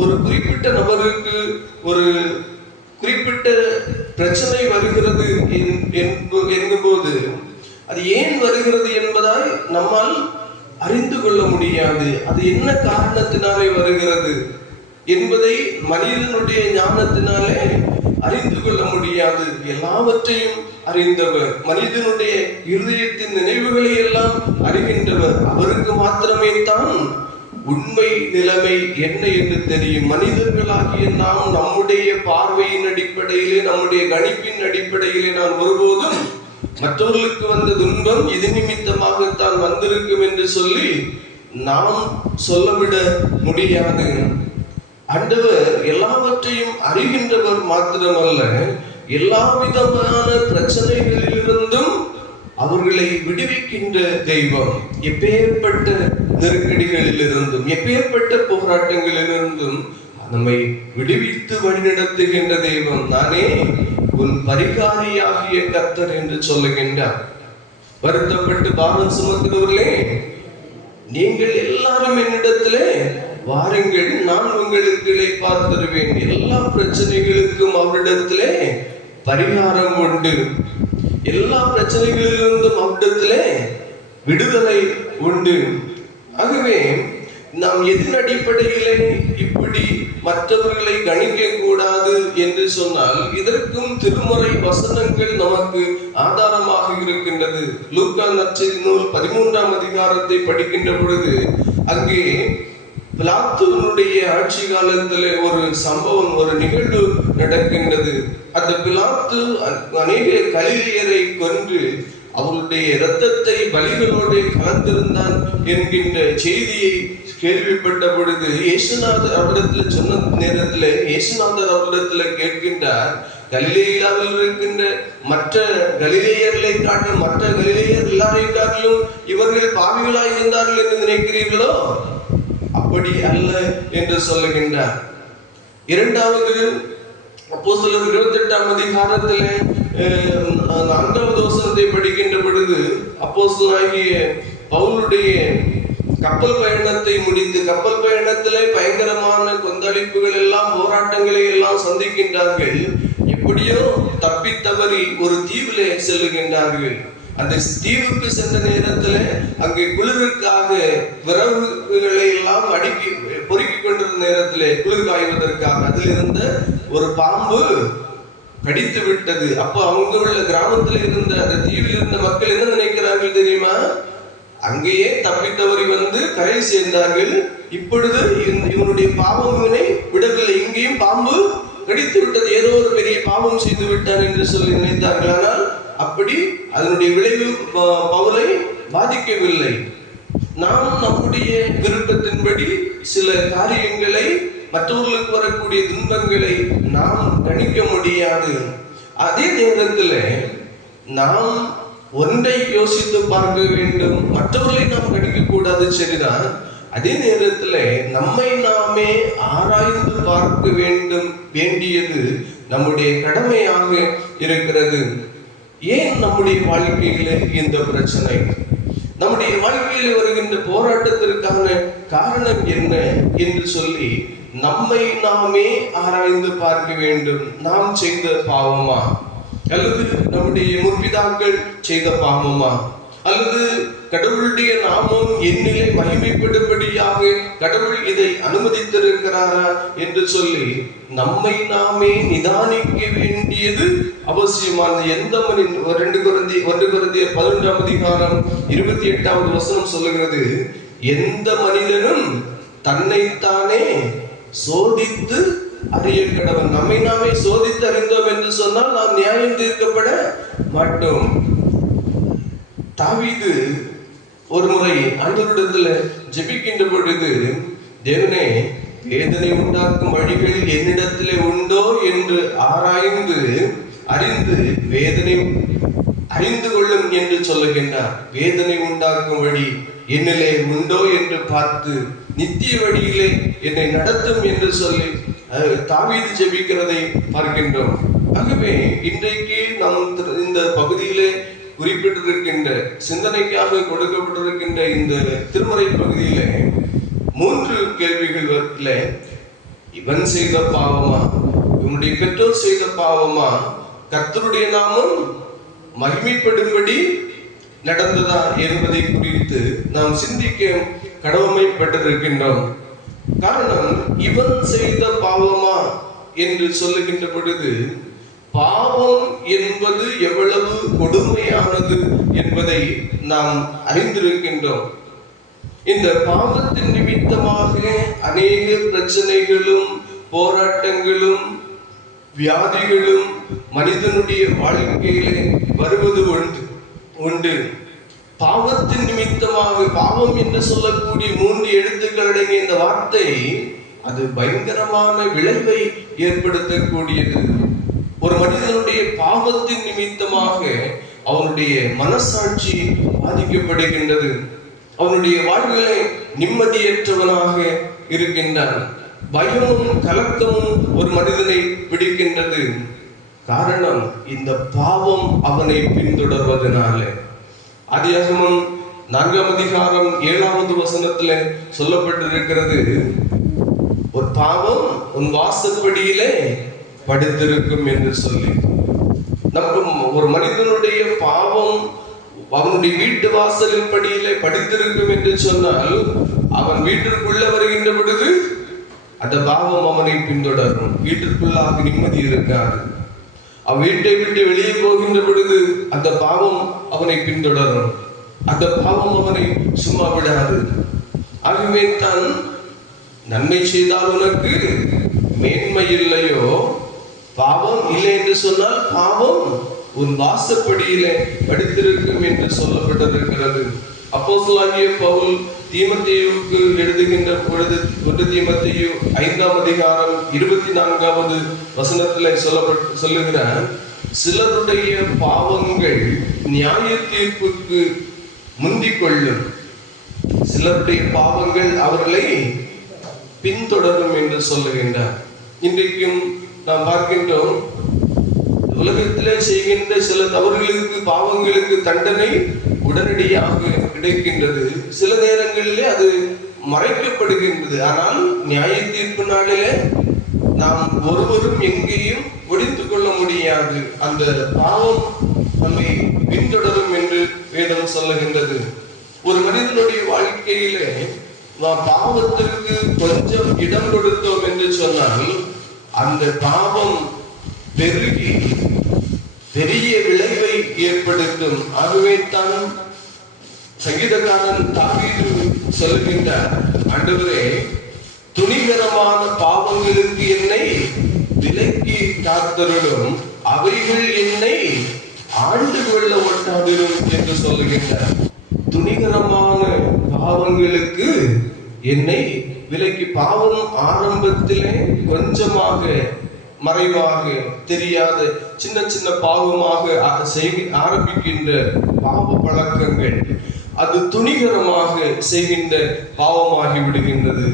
ஒரு குறிப்பிட்ட நபருக்கு ஒரு குறிப்பிட்ட பிரச்சனை வருகிறது என்கும்போது அது ஏன் வருகிறது என்பதால் நம்மால் அறிந்து கொள்ள முடியாது. அது என்ன காரணத்தினாலே வருகிறது என்பதை மனிதனுடைய ஞானத்தினாலே அறிந்து கொள்ள முடியாது. எல்லாவற்றையும் அறிந்தவர், மனிதனுடைய இருதயத்தின் நினைவுகளை எல்லாம் அறிகின்றவர். அவருக்கு மாத்திரமே தான் உண்மை நிலைமை என்ன என்று தெரியும். மனிதர்களாகிய நாம் நம்முடைய பார்வையின் அடிப்படையிலே, நம்முடைய கணிப்பின் அடிப்படையிலே நான் ஒருபோதும் மற்றவர்களுக்கு வந்த துன்பம் இது நிமித்தமாகத்தான் வந்திருக்கும் என்று சொல்லி நாம் சொல்லவிட முடியாது. ஆண்டவர் எல்லாவற்றையும் அறிகின்றவர் மாத்திரமல்ல, எல்லா விதமான பிரச்சனைகளிலிருந்தும் அவர்களை விடுவிக்கின்ற தெய்வம். எப்பேற்பட்ட நெருக்கடிகளிலிருந்தும், எப்பேற்பட்ட போராட்டங்களிலிருந்தும் நம்மை விடுவித்து வழிநடத்துகின்ற தெய்வம். நானே உன் பரிகாரியாகிய கர்த்தர் என்று சொல்லுகின்றார். வருத்தப்பட்டு பாரம் சுமக்கிறவர்களே, நீங்கள் எல்லாரும் என்னிடத்திலே வாருங்கள், நான் உங்களுக்கு இளைப்பாற தருவேன். எல்லா பிரச்சனைகளுக்கும் அவரிடத்திலே பரிகாரம் உண்டு. எல்லா பிரச்சனைகளிலிருந்தும் அவரிடத்திலே விடுதலை உண்டு. ஆகவே நாம் எதன் அடிப்படையிலே இப்படி மற்றவர்களை கணிக்க கூடாது என்று சொன்னால், இதற்கும் திருமறை வசனங்கள் நமக்கு ஆதாரமாக இருக்கின்றது. லூக்கா நற்செய்தி நூல் 13ஆம் அதிகாரத்தை படிக்கின்ற பொழுது அங்கே பிலாத்துனுடைய ஆட்சி காலத்தில் ஒரு சம்பவம், ஒரு நிகழ்வு நடக்கின்றது. அந்த பிலாத்து அநேக கலிலேயரை கொன்று அவருடைய இரத்தத்தை பலிகளோடு கலந்திருந்தான் என்கின்ற செய்தியை கேள்விப்பட்ட பொழுது இயேசுநாதர் அவரிடத்தில் சொன்ன நேரத்தில் இயேசுநாதர் அவரிடத்தில் கேட்கின்றார், கலிலேயாவில் இருக்கின்ற மற்ற கலிலேயர்களை காட்டிலும் மற்ற கலிலேயர் எல்லாரை காட்டிலும் இவர்கள் பாவிகளாய் இருந்தார்கள் என்று நினைக்கிறீர்களோ? அப்படி அல்ல என்று சொல்லுகின்றார். இரண்டாவது அப்போஸ்தலர் 28ஆம் அதிகாரத்தில் 4வது வசனத்தை படிக்கின்ற பொழுது அப்போஸ்தலனாகிய பவுலுடைய கப்பல் பயணத்தை முடித்து, கப்பல் பயணத்திலே பயங்கரமான கொந்தளிப்புகள் எல்லாம், போராட்டங்களை எல்லாம் சந்திக்கின்றார்கள். எப்படியோ தப்பித்தவறி ஒரு தீவிலே செல்லுகின்றார்கள். அந்த தீவுக்கு சென்ற நேரத்தில் அங்கே குளிருக்காக விறகுகளை எல்லாம் அடுக்கி பொறுக்கிக் கொண்டிருந்த நேரத்தில் குளிர் காய்வதற்காக அதில் இருந்த ஒரு பாம்பு கடித்து விட்டது. அப்போ அவங்க உள்ள கிராமத்தில் இருந்த அந்த தீவில் இருந்த மக்கள் என்ன நினைக்கிறார்கள் தெரியுமா? அங்கேயே தப்பித்தவரை வந்து கரை சேர்ந்தார்கள். இப்பொழுது இவனுடைய பாவம் இவனை விடவில்லை, இங்கேயும் பாம்பு கடித்து விட்டது, ஏதோ ஒரு பெரிய பாவம் செய்து விட்டார் என்று சொல்லி நினைத்தார்கள். ஆனால் அப்படி அதனுடைய விளைவு பவுலை பாதிக்கவில்லை. நாம் நம்முடைய விருப்பத்தின்படி சில காரியங்களை, மற்றவர்களுக்கு வரக்கூடிய துன்பங்களை நாம் கணிக்க முடியாது. அதே நேரத்தில் நாம் ஒன்றை யோசித்து பார்க்க வேண்டும், மற்றவர்களை நாம் கணிக்க கூடாது, சரிதான். அதே நேரத்தில் நம்மை நாமே ஆராய்ந்து பார்க்க வேண்டியது நம்முடைய கடமையாக இருக்கிறது. ஏன் நம்முடைய வாழ்க்கையில இந்த பிரச்சனை, நம்முடைய வாழ்க்கையில் வருகின்ற போராட்டத்திற்கான காரணம் என்ன என்று சொல்லி நம்மை நாமே ஆராய்ந்து பார்க்க வேண்டும். நாம் செய்த பாவமா, அல்லது நம்முடைய முற்பிதாக்கள் செய்த பாவமா, அல்லது கடவுளுடைய நாமம் என்னிலே மகிமைப்படும்படியாக கடவுள் இதை அனுமதித்திருக்கிறாரா என்று சொல்லி நம்மை நாமே நிதானிக்க வேண்டியது அவசியமானது. எந்த மனிதன் 1 கொரிந்தியர் 11ஆம் அதிகாரம் 28வது வசனம் சொல்லுகிறது, எந்த மனிதனும் தன்னைத்தானே சோதித்து அறிய கடவன். நம்மை நாமே சோதித்து அறிந்தோம் என்று சொன்னால் நாம் நியாயம் தீர்க்கப்பட மாட்டோம். தாவீது ஒரு முறை ஆண்டவரிடத்தில் ஜெபிக்கின்ற பொழுது, தேவனே, வேதனை உண்டாக்கும் வழிகள் என்னிடத்திலே உண்டோ என்று ஆராய்ந்து அறிந்து வேதனை அறிந்து கொள்ளும் என்று சொல்லுகின்றார். வேதனை உண்டாக்கும் வழி என்னிலே உண்டோ என்று பார்த்து நித்திய வழியிலே என்னை நடத்தும் என்று சொல்லி தாவீது ஜெபிக்கிறதை பார்க்கின்றோம். ஆகவே இன்றைக்கு நாம் இந்த பகுதியிலே குறிப்பிட்டிருக்கின்ற சிந்தனைக்காக கொடுக்கப்பட்டிருக்கின்ற இந்த திருமறை பகுதியில 3 கேள்விகள் வரல. இவன் செய்த பாவமா, இவனுடைய பெற்றோர் செய்த பாவமா, கர்த்தருடைய நாமம் மகிமைப்படும்படி நடந்ததா என்பதை குறித்து நாம் சிந்திக்க கடமைப்பட்டிருக்கின்றோம். காரணம், இவன் செய்த பாவமா என்று சொல்லுகின்ற பொழுது பாவம் என்பது எவ்வளவு கொடுமையானது என்பதை நாம் அறிந்திருக்கின்றோம். இந்த பாவத்தின் நிமித்தமாக அநேக பிரச்சனைகளும் போராட்டங்களும் வியாதிகளும் மனிதனுடைய வாழ்க்கையிலே வருவது உண்டு. பாவத்தின் நிமித்தமாக, பாவம் என்று சொல்லக்கூடிய 3 எழுத்துக்கள் அடங்கிய இந்த வார்த்தை அது பயங்கரமான விளைவை ஏற்படுத்தக்கூடியது. ஒரு மனிதனுடைய பாவத்தின் நிமித்தமாக அவனுடைய மனசாட்சி பாதிக்கப்படுகின்றது. அவனுடைய வாழ்விலே நிம்மதியற்றவனாக இருக்கின்றான். பயமும் கலக்கமும் ஒரு மனிதனை பிடிக்கின்றது. காரணம், இந்த பாவம் அவனை பின்தொடர்வதனால. ஆதியாகமம் 4ஆம் அதிகாரம் 7வது வசனத்துல சொல்லப்பட்டிருக்கிறது, ஒரு பாவம் உன் வாசற்படியிலே படுத்திருக்கும் என்று சொல்லி. நம்ம ஒரு மனிதனுடைய பாவம் அவனுடைய வீட்டு வாசலின் படியிலே படுத்திருக்கும் என்று சொன்னால், அவன் வீட்டிற்குள்ள வருகின்ற பொழுது அந்த பாவம் அவனை பின்தொடரும். வீட்டிற்குள்ளாக நிம்மதி இருக்காது. அவன் வீட்டை விட்டு வெளியே போகின்ற பொழுது அந்த பாவம் அவனை பின்தொடரும். அந்த பாவம் அவனை சும்மா விடாது. ஆகவே தான் நன்மை செய்தால் உனக்கு மேன்மை இல்லையோ? பாவம் இல்லை என்று சொன்னால் பாவம் உன் வாசப்படியிலே படித்திருக்கும் என்று சொல்லப்பட்டிருக்கிறது. அப்போஸ்தலனாகிய பவுல் தீமோத்தேயுவுக்கு எழுதுகின்ற பொழுது 1 தீமோத்தேயு 5ஆம் அதிகாரம் 24வது வசனத்திலே சொல்லுகிறார், சிலருடைய பாவங்கள் நியாய தீர்ப்புக்கு முந்திக் கொள்ளும், சிலருடைய பாவங்கள் அவர்களை பின்தொடரும் என்று சொல்லுகின்றார். இன்றைக்கும் நாம் பார்க்கின்றோம், உலகத்திலே செய்கின்ற சில தவறுகளுக்கு பாவங்களுக்கு தண்டனை உடனடியாக கிடைக்கின்றது. சில நேரங்களிலே அது மறைக்கப்படுகின்றது. ஆனால் நியாய தீர்ப்பு நாளிலே நாம் ஒருவரும் எங்கேயும் ஒழித்துக் கொள்ள முடியாது. அந்த பாவம் நம்மை பின்தொடரும் என்று வேதம் சொல்லுகின்றது. ஒரு மனிதனுடைய வாழ்க்கையிலே நாம் பாவத்திற்கு கொஞ்சம் இடம் கொடுத்தோம் என்று சொன்னால் அந்த பாவம் பெருகி பெரிய விளைவை ஏற்படுத்தும். ஆகவே தான் சங்கீதக்காரன் தாவீது சொல்லுகின்றார், ஆண்டவரே, துணிகரமான பாவங்களுக்கு என்னை விலக்கி காத்தருளும், அவைகள் என்னை ஆண்டு கொள்ள ஒட்டாதிரும் என்று சொல்லுகின்றார். துணிகரமான பாவங்களுக்கு என்னை விலக்கி, பாவம் ஆரம்பத்திலே கொஞ்சமாக மறைவாக தெரியாத சின்ன சின்ன பாவமாக ஆரம்பிக்கின்ற பாவ பழக்கங்கள் அது துணிகரமாக செய்கின்ற பாவமாகி விடுகின்றது.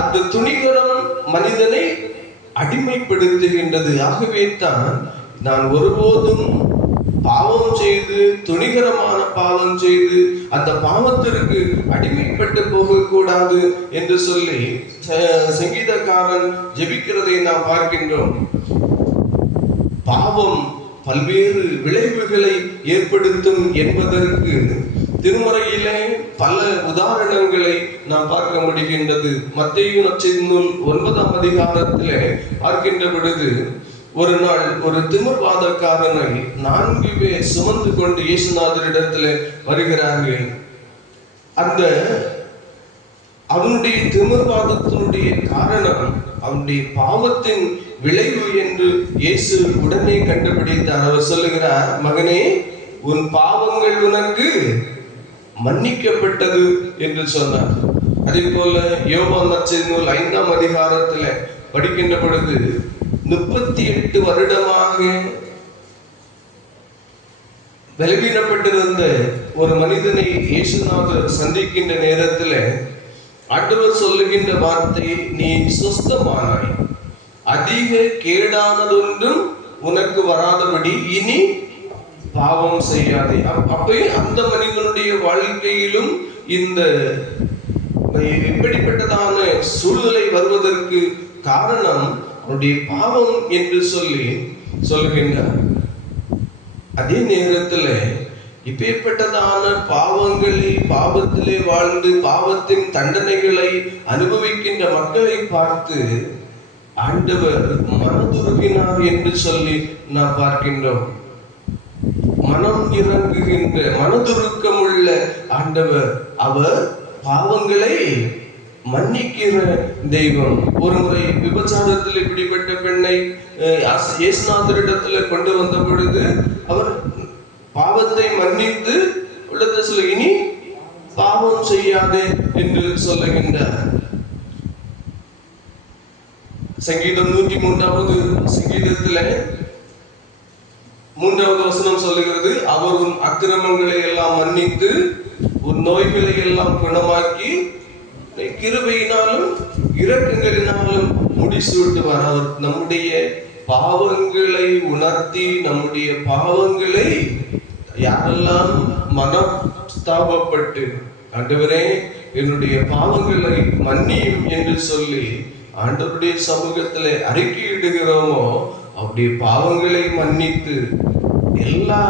அந்த துணிகரம் மனிதனை அடிமைப்படுத்துகின்றது. ஆகவே தான் நான் ஒருபோதும் பாவம் செய்து துணிகரமான பாவம் செய்து அந்த பாவத்திற்கு அடிமைப்பட்டு போகக்கூடாது என்று சொல்லி சங்கீதக்காரன் ஜெபிக்கிறதை நாம் பார்க்கின்றோம். பாவம் பல்வேறு விளைவுகளை ஏற்படுத்தும் என்பதற்கு திருமறையிலே பல உதாரணங்களை நாம் பார்க்க முடிகின்றது. மத்தேயு நற்செய்தி நூல் 9ஆம் அதிகாரத்திலே பார்க்கின்ற பொழுது, ஒரு நாள் ஒரு திமிர்வாதக்காரனை 4 பேர் சுமந்து கொண்டு இயேசுநாதரிடத்தில் வருகிறார்கள். அந்த அவனுடைய திமிர்வாதத்தினுடைய காரணம் அவனுடைய பாவத்தின் விளைவு என்று இயேசு உடனே கண்டுபிடித்தார். அவர் சொல்லுகிறார், மகனே, உன் பாவங்கள் உனக்கு மன்னிக்கப்பட்டது என்று சொன்னார். அதே போல யோவான் நற்செய்தி நூல் 5ஆம் அதிகாரத்தில் படிக்கின்ற பொழுது 38 வருடமாக பலவீனப்பட்டிருந்த ஒரு மனிதனை இயேசுநாதர் சந்திக்கின்ற நேரத்தில் ஆண்டவர் சொல்லுகின்ற வார்த்தை, நீ சுஸ்தமானாய், அதிக கேடானதொன்றும் உனக்கு வராதபடி இனி பாவம் செய்யாதே. அப்போ அந்த மனிதனுடைய வாழ்க்கையிலும் இந்த இப்படிப்பட்டதான சூழ்நிலை வருவதற்கு காரணம் அவருடைய பாவம் என்று சொல்லி சொல்லுகின்றார். அதே நேரத்தில் இப்பேற்பட்டதான பாவங்களை, பாவத்திலே வாழ்ந்து பாவத்தின் தண்டனைகளை அனுபவிக்கின்ற மக்களை பார்த்து ஆண்டவர் மனதுருகினார் என்று சொல்லி நாம் பார்க்கின்றோம். மனம் இறங்குகின்ற மனதுருக்கம் உள்ள ஆண்டவர், அவர் பாவங்களை மன்னிக்கிற தெய்வம். ஒரு முறை விபச்சாரத்தில் இப்படிப்பட்ட பெண்ணை இயேசுநாதரிடத்தில் கொண்டு வந்த பொழுது அவர் பாவத்தை மன்னித்து உள்ளத்தை சொல்ல, இனி பாவம் செய்யாதே என்று சொல்லுகின்றார். சங்கீதம் 103வது சங்கீதத்தில் 3வது வசனம் சொல்லுகிறது, அவர் உன் அக்கிரமங்களை எல்லாம் மன்னித்து உன் நோய்களை எல்லாம் குணமாக்கி கிருபையினாலும் இரக்கங்களினாலும் முடிசூட்டுவார். அவர் நம்முடைய பாவங்களை உணர்த்தி, நம்முடைய பாவங்களை யாரெல்லாம் மனஸ்தாபப்பட்டு ஆண்டவரே என்னுடைய பாவங்களை மன்னியும் என்று சொல்லி ஆண்டவருடைய சமூகத்தில் அறிக்கையிடுகிறோமோ, அவருடைய பாவங்களை மன்னித்து எல்லா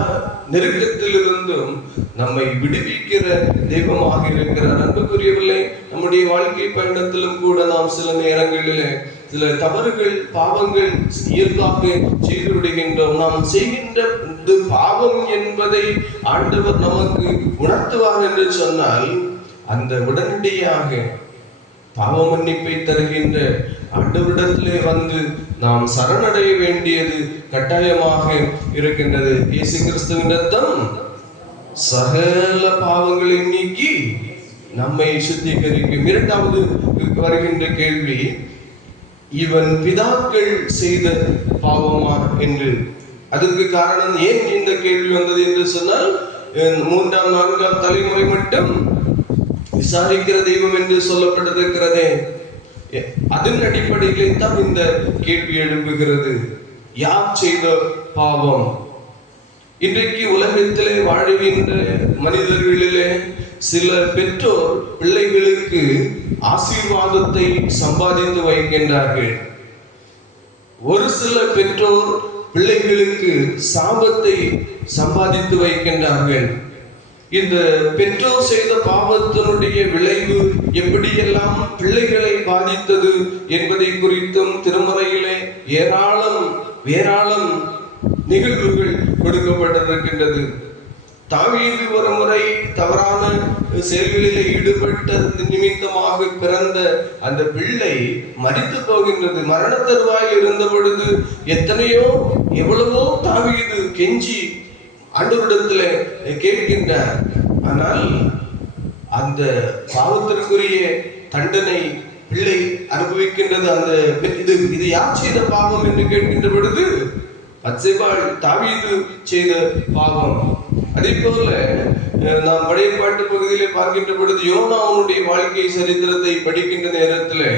நெருக்கத்திலிருந்தும் நம்மை விடுவிக்கிற தெய்வமாக இருக்கிறார். அன்புக்குரியவர்களே, நம்முடைய வாழ்க்கை பயணத்திலும் கூட நாம் சில நேரங்களில் சில தவறுகள், பாவங்கள் இயல்பாக செய்து விடுகின்றோம். நாம் செய்கின்ற பாவம் என்பதை ஆண்டவர் நமக்கு உணர்த்துவார் என்று சொன்னால் அந்த உடனடியாக பாவ மன்னிப்பை தருகின்ற ஆண்டவரிடத்திலே வந்து நாம் சரணடைய வேண்டியது கட்டாயமாக இருக்கின்றது. இயேசு கிறிஸ்துவின் இரத்தம் சகல பாவங்களை நீக்கி நம்மை சுத்திகரிக்கும். இரண்டாவது வருகின்ற கேள்வி, இவன் பிதாக்கள் செய்த பாவமா என்று. அதற்கு காரணம், ஏன் இந்த கேள்வி வந்தது என்று சொன்னால், 3ஆம் 4ஆம் தலைமுறை மட்டும் விசாரிக்கிற தெய்வம் என்று சொல்லப்பட்டிருக்கிறதே, அதன் அடிப்படையிலே தான் இந்த கேள்வி எழும்புகிறது. யார் செய்த பாவம்? இன்றைக்கு உலகத்திலே வாழுகின்ற மனிதர்களிலே சில பெற்றோர் பிள்ளைகளுக்கு ஆசீர்வாதத்தை சம்பாதித்து வைக்கின்றார்கள். ஒரு சில பெற்றோர் பிள்ளைகளுக்கு சாபத்தை சம்பாதித்து வைக்கின்றார்கள். இந்த பெற்றோர் செய்த பாவத்தினுடைய விளைவு எப்படியெல்லாம் பிள்ளைகளை பாதித்தது என்பதை குறித்தும் திருமறையிலே ஏராளம் நிகழ்வுகள் கொடுக்கப்பட்டிருக்கின்றது. தாவீது ஒரு முறை தவறான செயல்களில் ஈடுபட்ட நிமித்தமாக பிறந்த அந்த பிள்ளை மரித்து போகின்றது. மரண தருவாயில் இருந்த பொழுது எவ்வளவோ தாவீது கெஞ்சி ஆண்டவரிடத்திலே கேட்கின்றார். ஆனால் அந்த பாவத்திற்குரிய தண்டனை பிள்ளை அனுபவிக்கின்றது. அந்த இது யார் செய்த பாவம் என்று கேட்கின்ற பொழுது பத்சேபாள் தாவீது செய்த பாவம். அதே போல நாம் பழைய பாட்டு பகுதியிலே பார்க்கின்ற பொழுது யோனாவுடைய வாழ்க்கை சரித்திரத்தை படிக்கின்ற நேரத்தில்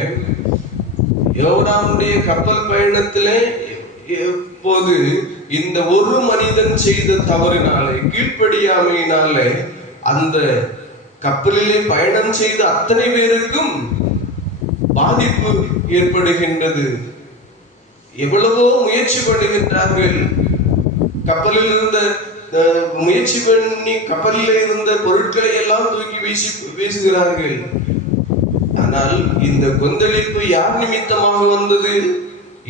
யோனாவுடைய கப்பல் பயணத்திலே போது இந்த ஒரு மனிதன் செய்த தவறினாலே, கீழ்ப்படியாமையினாலே அந்த கப்பலிலே பயணம் செய்த அத்தனை பேருக்கும் பாதிப்பு ஏற்படுகின்றது. எவ்வளவோ முயற்சி பண்ணுகின்றார்கள். கப்பலில் இருந்த முயற்சி பண்ணி கப்பலில் இருந்த பொருட்களை எல்லாம் தூக்கி வீசுகிறார்கள். ஆனால் இந்த கொந்தளிப்பு யார் நிமித்தமாக வந்தது?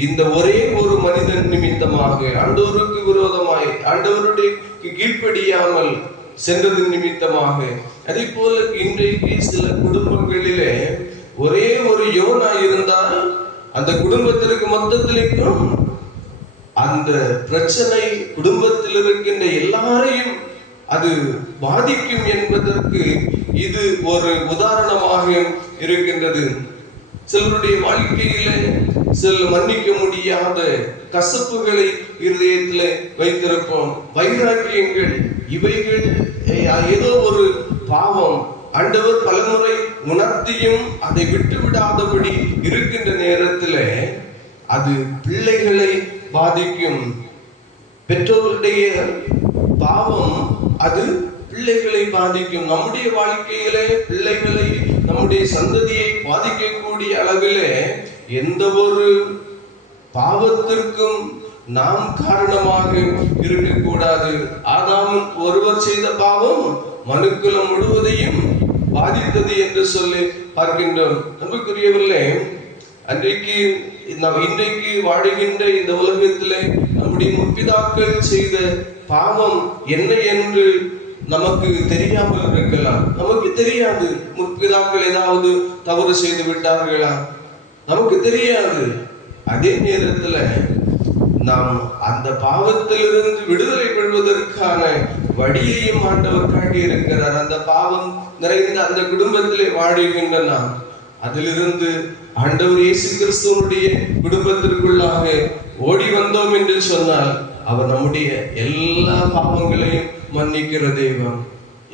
இந்த ஒரே ஒரு மனிதன் நிமித்தமாக, ஆண்டவருக்கு விரோதமாய் ஆண்டவருடைய கீழ்ப்படியாமல் சென்றது நிமித்தமாக. அதே போல இன்றைக்கு சில குடும்பங்களிலே ஒரே ஒரு யோனா இருந்தால் அந்த குடும்பத்திற்கு மொத்தத்திலும் அந்த பிரச்சனை குடும்பத்தில் இருக்கின்ற எல்லாரையும் அது பாதிக்கும் என்பதற்கு இது ஒரு உதாரணமாக இருக்கின்றது. சிலருடைய வாழ்க்கையில சில மன்னிக்க முடியாத கசப்புகளை இருதயத்தில் வைத்திருப்போம். வைராக்கியங்கள், இவைகள் ஏதோ ஒரு பாவம். ஆண்டவர் பலமுறை உணர்த்தியும் அதை விட்டு விடாதபடி இருக்கின்ற நேரத்தில் அது பிள்ளைகளை பாதிக்கும். பெற்றோருடைய பாவம் அது பிள்ளைகளை பாதிக்கும். நம்முடைய வாழ்க்கையிலே பிள்ளைகளை, நம்முடைய சந்ததியை பாதிக்கக்கூடிய அளவிலே எந்த ஒரு பாவத்திற்கும் நாம் காரணமாக இருக்கக்கூடாது. ஆதாம் ஒருவர் செய்த பாவம் மனுக்குலம் முழுவதையும் பாதித்தது என்று சொல்லி பார்க்கின்றோம். அன்புக்குரியவர்களே, இன்றைக்கு வாழுகின்ற இந்த உலகத்திலே நம்முடைய முற்பிதாக்கள் செய்த பாவம் என்ன என்று நமக்கு தெரியாமல் இருக்கலாம். நமக்கு தெரியாது முற்பிதாக்கள் ஏதாவது தவறு செய்து விட்டார்களா, நமக்கு தெரியாது. அதே நேரத்தில் நாம் அந்த பாவத்திலிருந்து விடுதலை பெறுவதற்கான வழியையும் ஆண்டவர் காட்டியிருக்கிறார். அந்த பாவம் நிறைந்த அந்த குடும்பத்திலே வாழுகின்ற நாம் அதிலிருந்து ஆண்டவர் இயேசு கிறிஸ்துவனுடைய குடும்பத்திற்குள்ளாக ஓடி வந்தோம் என்று சொன்னால் அவர் நம்முடைய எல்லா பாவங்களையும் மன்னிக்கிற தெய்வம்.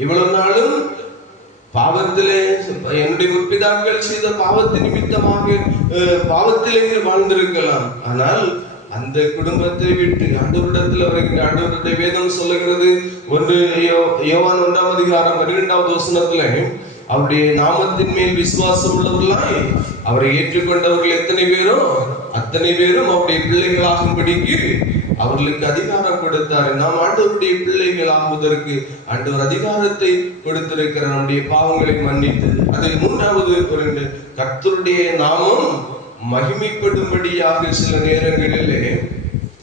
இவ்வளவு நாளும் பாவத்திலே என்னுடைய முற்பிதாக்கள் செய்த பாவத்தின் நிமித்தமாக பாவத்திலே வாழ்ந்திருக்கலாம். ஆனால் அந்த குடும்பத்தை விட்டு ஆண்டவரிடத்தில் வருகின்ற ஆண்டவருடைய வேதம் சொல்லுகிறது. யோவான் 1ஆம் அதிகாரம் 12வது வசனத்துல அவருடைய நாமத்தின் மேல் விசுவாசம் உள்ளவர்களாய் அவரை ஏற்றுக்கொண்டவர்கள் எத்தனை பேரோ அத்தனை பேரும் அவருடைய பிள்ளைகளாகும்படிக்கு அவர்களுக்கு அதிகாரம் கொடுத்தார். நாம் ஆண்டவருடைய பிள்ளைகள் ஆகுவதற்கு ஆண்டவர் அதிகாரத்தை கொடுத்திருக்கிற நம்முடைய பாவங்களை மன்னித்து, அதில் 3வது ஒரு கர்த்தருடைய நாமம் மகிமைப்படும்படியாக சில நேரங்களிலே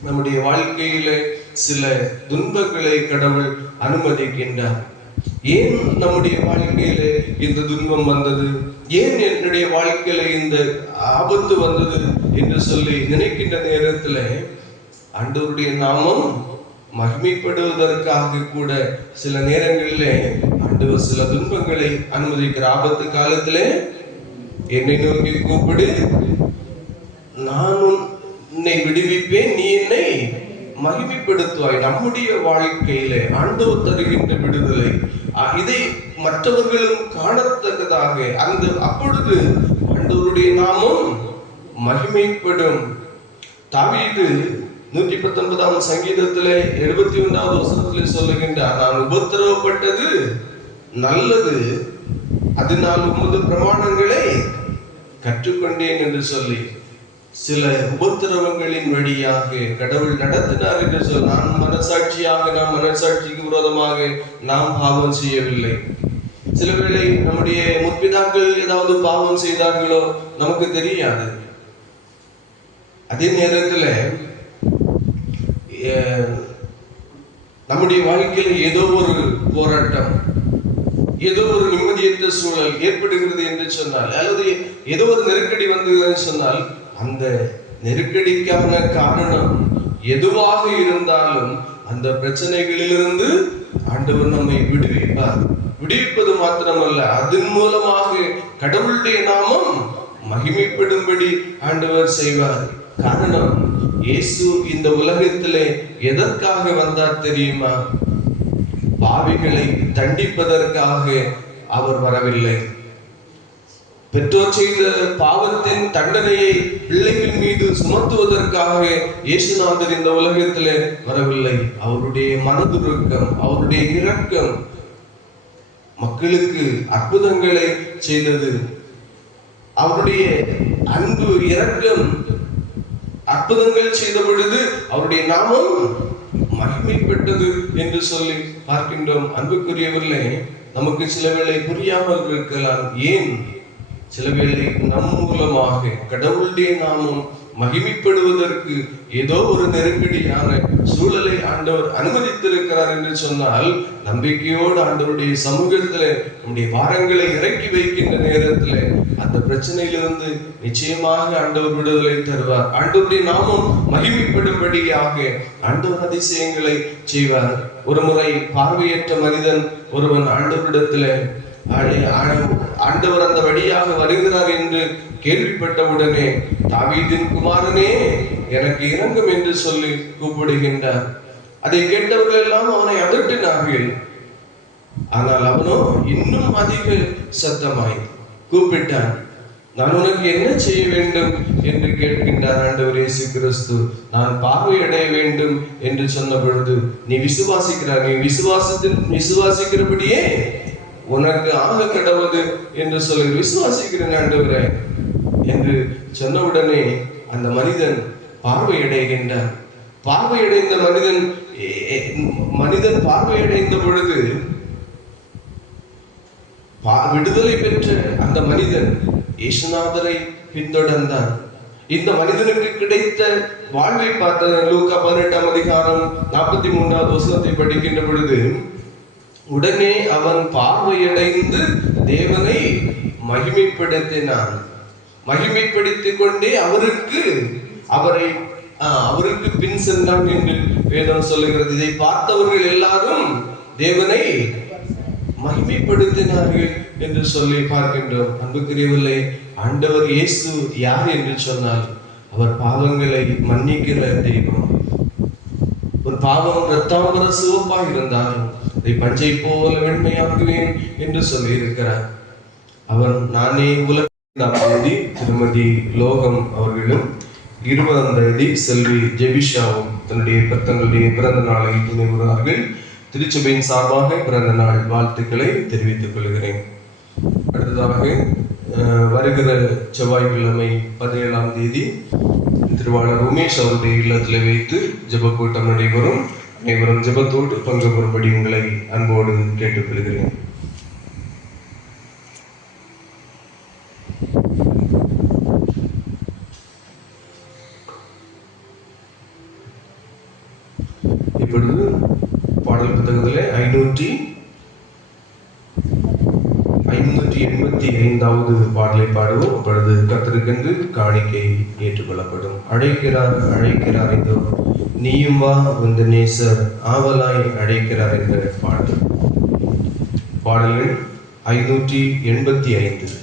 நம்முடைய வாழ்க்கையில சில துன்பங்களை கடவுள் அனுமதிக்கின்றார். ஏன் நம்முடைய வாழ்க்கையில இந்த துன்பம் வந்தது? ஏன் என்னுடைய வாழ்க்கையில இந்த ஆபத்து வந்தது என்று சொல்லி நினைக்கின்ற நேரத்தில் ஆண்டவருடைய நாமம் மகிமைப்படுவதற்காக கூட சில நேரங்களிலே ஆண்டவர் சில துன்பங்களை அனுமதிக்கிற. ஆபத்து காலத்திலே என்னை நோக்கி கூப்பிடு, நான் உன்னை விடுவிப்பேன், நீ என்னை மகிமைப்படுத்துவாய். நம்முடைய வாழ்க்கையிலே ஆண்டவர் தருகின்ற விடுதலை இதை மற்றவர்களும் காணத்தக்கதாக அப்பொழுது ஆண்டவருடைய நாமம் மகிமைப்படும். தாவீது 119 சங்கீதத்திலே 71வது வசனத்திலே சொல்லுகின்றார், நான் உபத்திரவப்பட்டது நல்லது, அதனால் உமது பிரமாணங்களை கற்றுக்கொண்டேன் என்று சொல்லி சில உபத்திரவங்களின் வழியாக கடவுள் நடத்தினார் என்று சொல். நாம் மனசாட்சிக்கு விரோதமாக நாம் பாவம் செய்யவில்லை. சில வேளை நம்முடைய முற்பிதாக்கள் ஏதாவது பாவம் செய்தார்களோ நமக்கு தெரியாது. அதே நேரத்தில் நம்முடைய வாழ்க்கையில் ஏதோ ஒரு போராட்டம், ஏதோ ஒரு நிம்மதியற்ற சூழல் ஏற்படுகிறது என்று சொன்னால், அல்லது ஏதோ ஒரு நெருக்கடி வந்தது சொன்னால், அந்த நெருக்கடிக்கான காரணம் எதுவாக இருந்தாலும் அந்த பிரச்சனைகளிலிருந்து ஆண்டவர் நம்மை விடுவிப்பார். விடுவிப்பது மாத்திரமல்ல, அதன் மூலமாக கடவுளுடைய நாமம் மகிமைப்படும்படி ஆண்டவர் செய்வார். காரணம், இயேசு இந்த உலகத்திலே எதற்காக வந்தார் தெரியுமா? பாவிகளை தண்டிப்பதற்காக அவர் வரவில்லை. பெற்றோர் செய்த பாவத்தின் தண்டனையை பிள்ளைகள் மீது சுமத்துவதற்காக இயேசுநாதர் இந்த உலகத்திலே வரவில்லை. அவருடைய மனதுருக்கம், அவருடைய இரக்கம் மக்களுக்கு அற்புதங்களை செய்தது. அவருடைய அன்பு இரக்கம் அற்புதங்கள் செய்த பொழுது அவருடைய நாமம் மகிமைப்பட்டது என்று சொல்லி பார்க்கின்றோம். அன்புக்குரியவர்களே, நமக்கு சில வேளை புரியாமல் இருக்கலாம். ஏன் சில வேளை நம் மூலமாக கடவுளுடைய நாமம் மகிமைப்படுவதற்கு ஏதோ ஒரு நெருக்கடியான சூழலை ஆண்டவர் அனுமதித்திருக்கிறார் என்று சொன்னால், நம்பிக்கையோடு ஆண்டவருடைய சமூகத்தில் நம்முடைய பாரங்களை இறக்கி வைக்கின்ற நேரத்தில் அந்த பிரச்சனையிலிருந்து நிச்சயமாக ஆண்டவர் விடுதலை தருவார். ஆண்டவருடைய நாமம் மகிமைப்படும்படியாக ஆண்டவர் அதிசயங்களை செய்வார். ஒரு முறை பார்வையற்ற மனிதன் ஒருவன் ஆண்டவரிடத்தில் ஆண்டவர் அந்த வழியாக வருகிறார் என்று கேள்விப்பட்டவுடனே, தாவீதின் குமாரனே எனக்கு இரங்கும் என்று சொல்லி கூப்பிடுகின்றார். அதை கேட்டவர்கள் எல்லாம் அவனை அதட்டினார்கள். ஆனால் அவனோ இன்னும் அதிக சத்தமாய் கூப்பிட்டான். நான் உனக்கு என்ன செய்ய வேண்டும் என்று கேட்கின்றார் ஆண்டவர் இயேசு கிறிஸ்து. நான் பார்வையடைய வேண்டும் என்று சொன்ன பொழுது, நீ விசுவாசிக்கிறார், நீ விசுவாசிக்கிறபடியே உனக்கு ஆக கடவுது என்று சொல்லி, விசுவாசிக்கிறேன் ஆண்டவரே என்று சொன்னவுடனே அந்த மனிதன் பார்வையடைகின்றார். பார்வையடைந்த மனிதன் பார்வையடைந்த பொழுது விடுதலை பெற்ற அந்த மனிதன் இயேசுநாதரை பின்தொடர்ந்தான். இந்த மனிதனுக்கு கிடைத்த வாழ்வை பார்த்த லூக்கா 18ஆம் அதிகாரம் 43வது வசனத்தை படிக்கின்ற பொழுது, உடனே அவன் பார்வையடைந்து தேவனை மகிமைப்படுத்தினான். மகிமைப்படுத்திக் கொண்டே அவருக்கு பின் சென்றான் என்று வேதம் சொல்லுகிறது. இதை பார்த்தவர்கள் எல்லாரும் தேவனை மகிமைப்படுத்தினார்கள் என்று சொல்லி பார்க்கின்றோம். அன்புக்குரியவர்களே, ஆண்டவர் இயேசு யார் என்று சொன்னால், அவர் பாவங்களை மன்னிக்கிற தெய்வம். ஒரு பாவம் இரத்தாம்பர சிவப்பாக இருந்தாலும் அதை பஞ்சை போல வெண்மையாக்குவேன் என்று சொல்லி இருக்கிறார். அவர் நானே உலக தேதி திருமதி லோகம் அவர்களும் 20ஆம் தேதி செல்வி ஜெபிஷாவும் தங்களுடைய பிறந்த நாளை நினைவுகிறார்கள். திருச்சபையின் சார்பாக பிறந்த நாள் வாழ்த்துக்களை தெரிவித்துக் கொள்கிறேன். அடுத்ததாக வருகிற செவ்வாய்க்கிழமை 17ஆம் தேதி திருவாளர் உமேஷ் அவருடைய இல்லத்தில் வைத்து ஜெப கூட்டம் நடைபெறும். அனைவரும் ஜெபத்தோடு பங்கு பெறும்படி உங்களை அன்போடு கேட்டுக்கொள்கிறேன். இப்பொழுது பாடல் புத்தகத்திலே 587 585வது பாடலை பாடுவோம். அப்பொழுது கர்த்தருக்கென்று காணிக்கை ஏற்றுக்கொள்ளப்படும். அழைக்கிறார் அழைக்கிறார் இதோ நீயும் வா உந்த நேசர் ஆவலாய் அழைக்கிறார் என்ற பாடல். பாடல்கள் 585.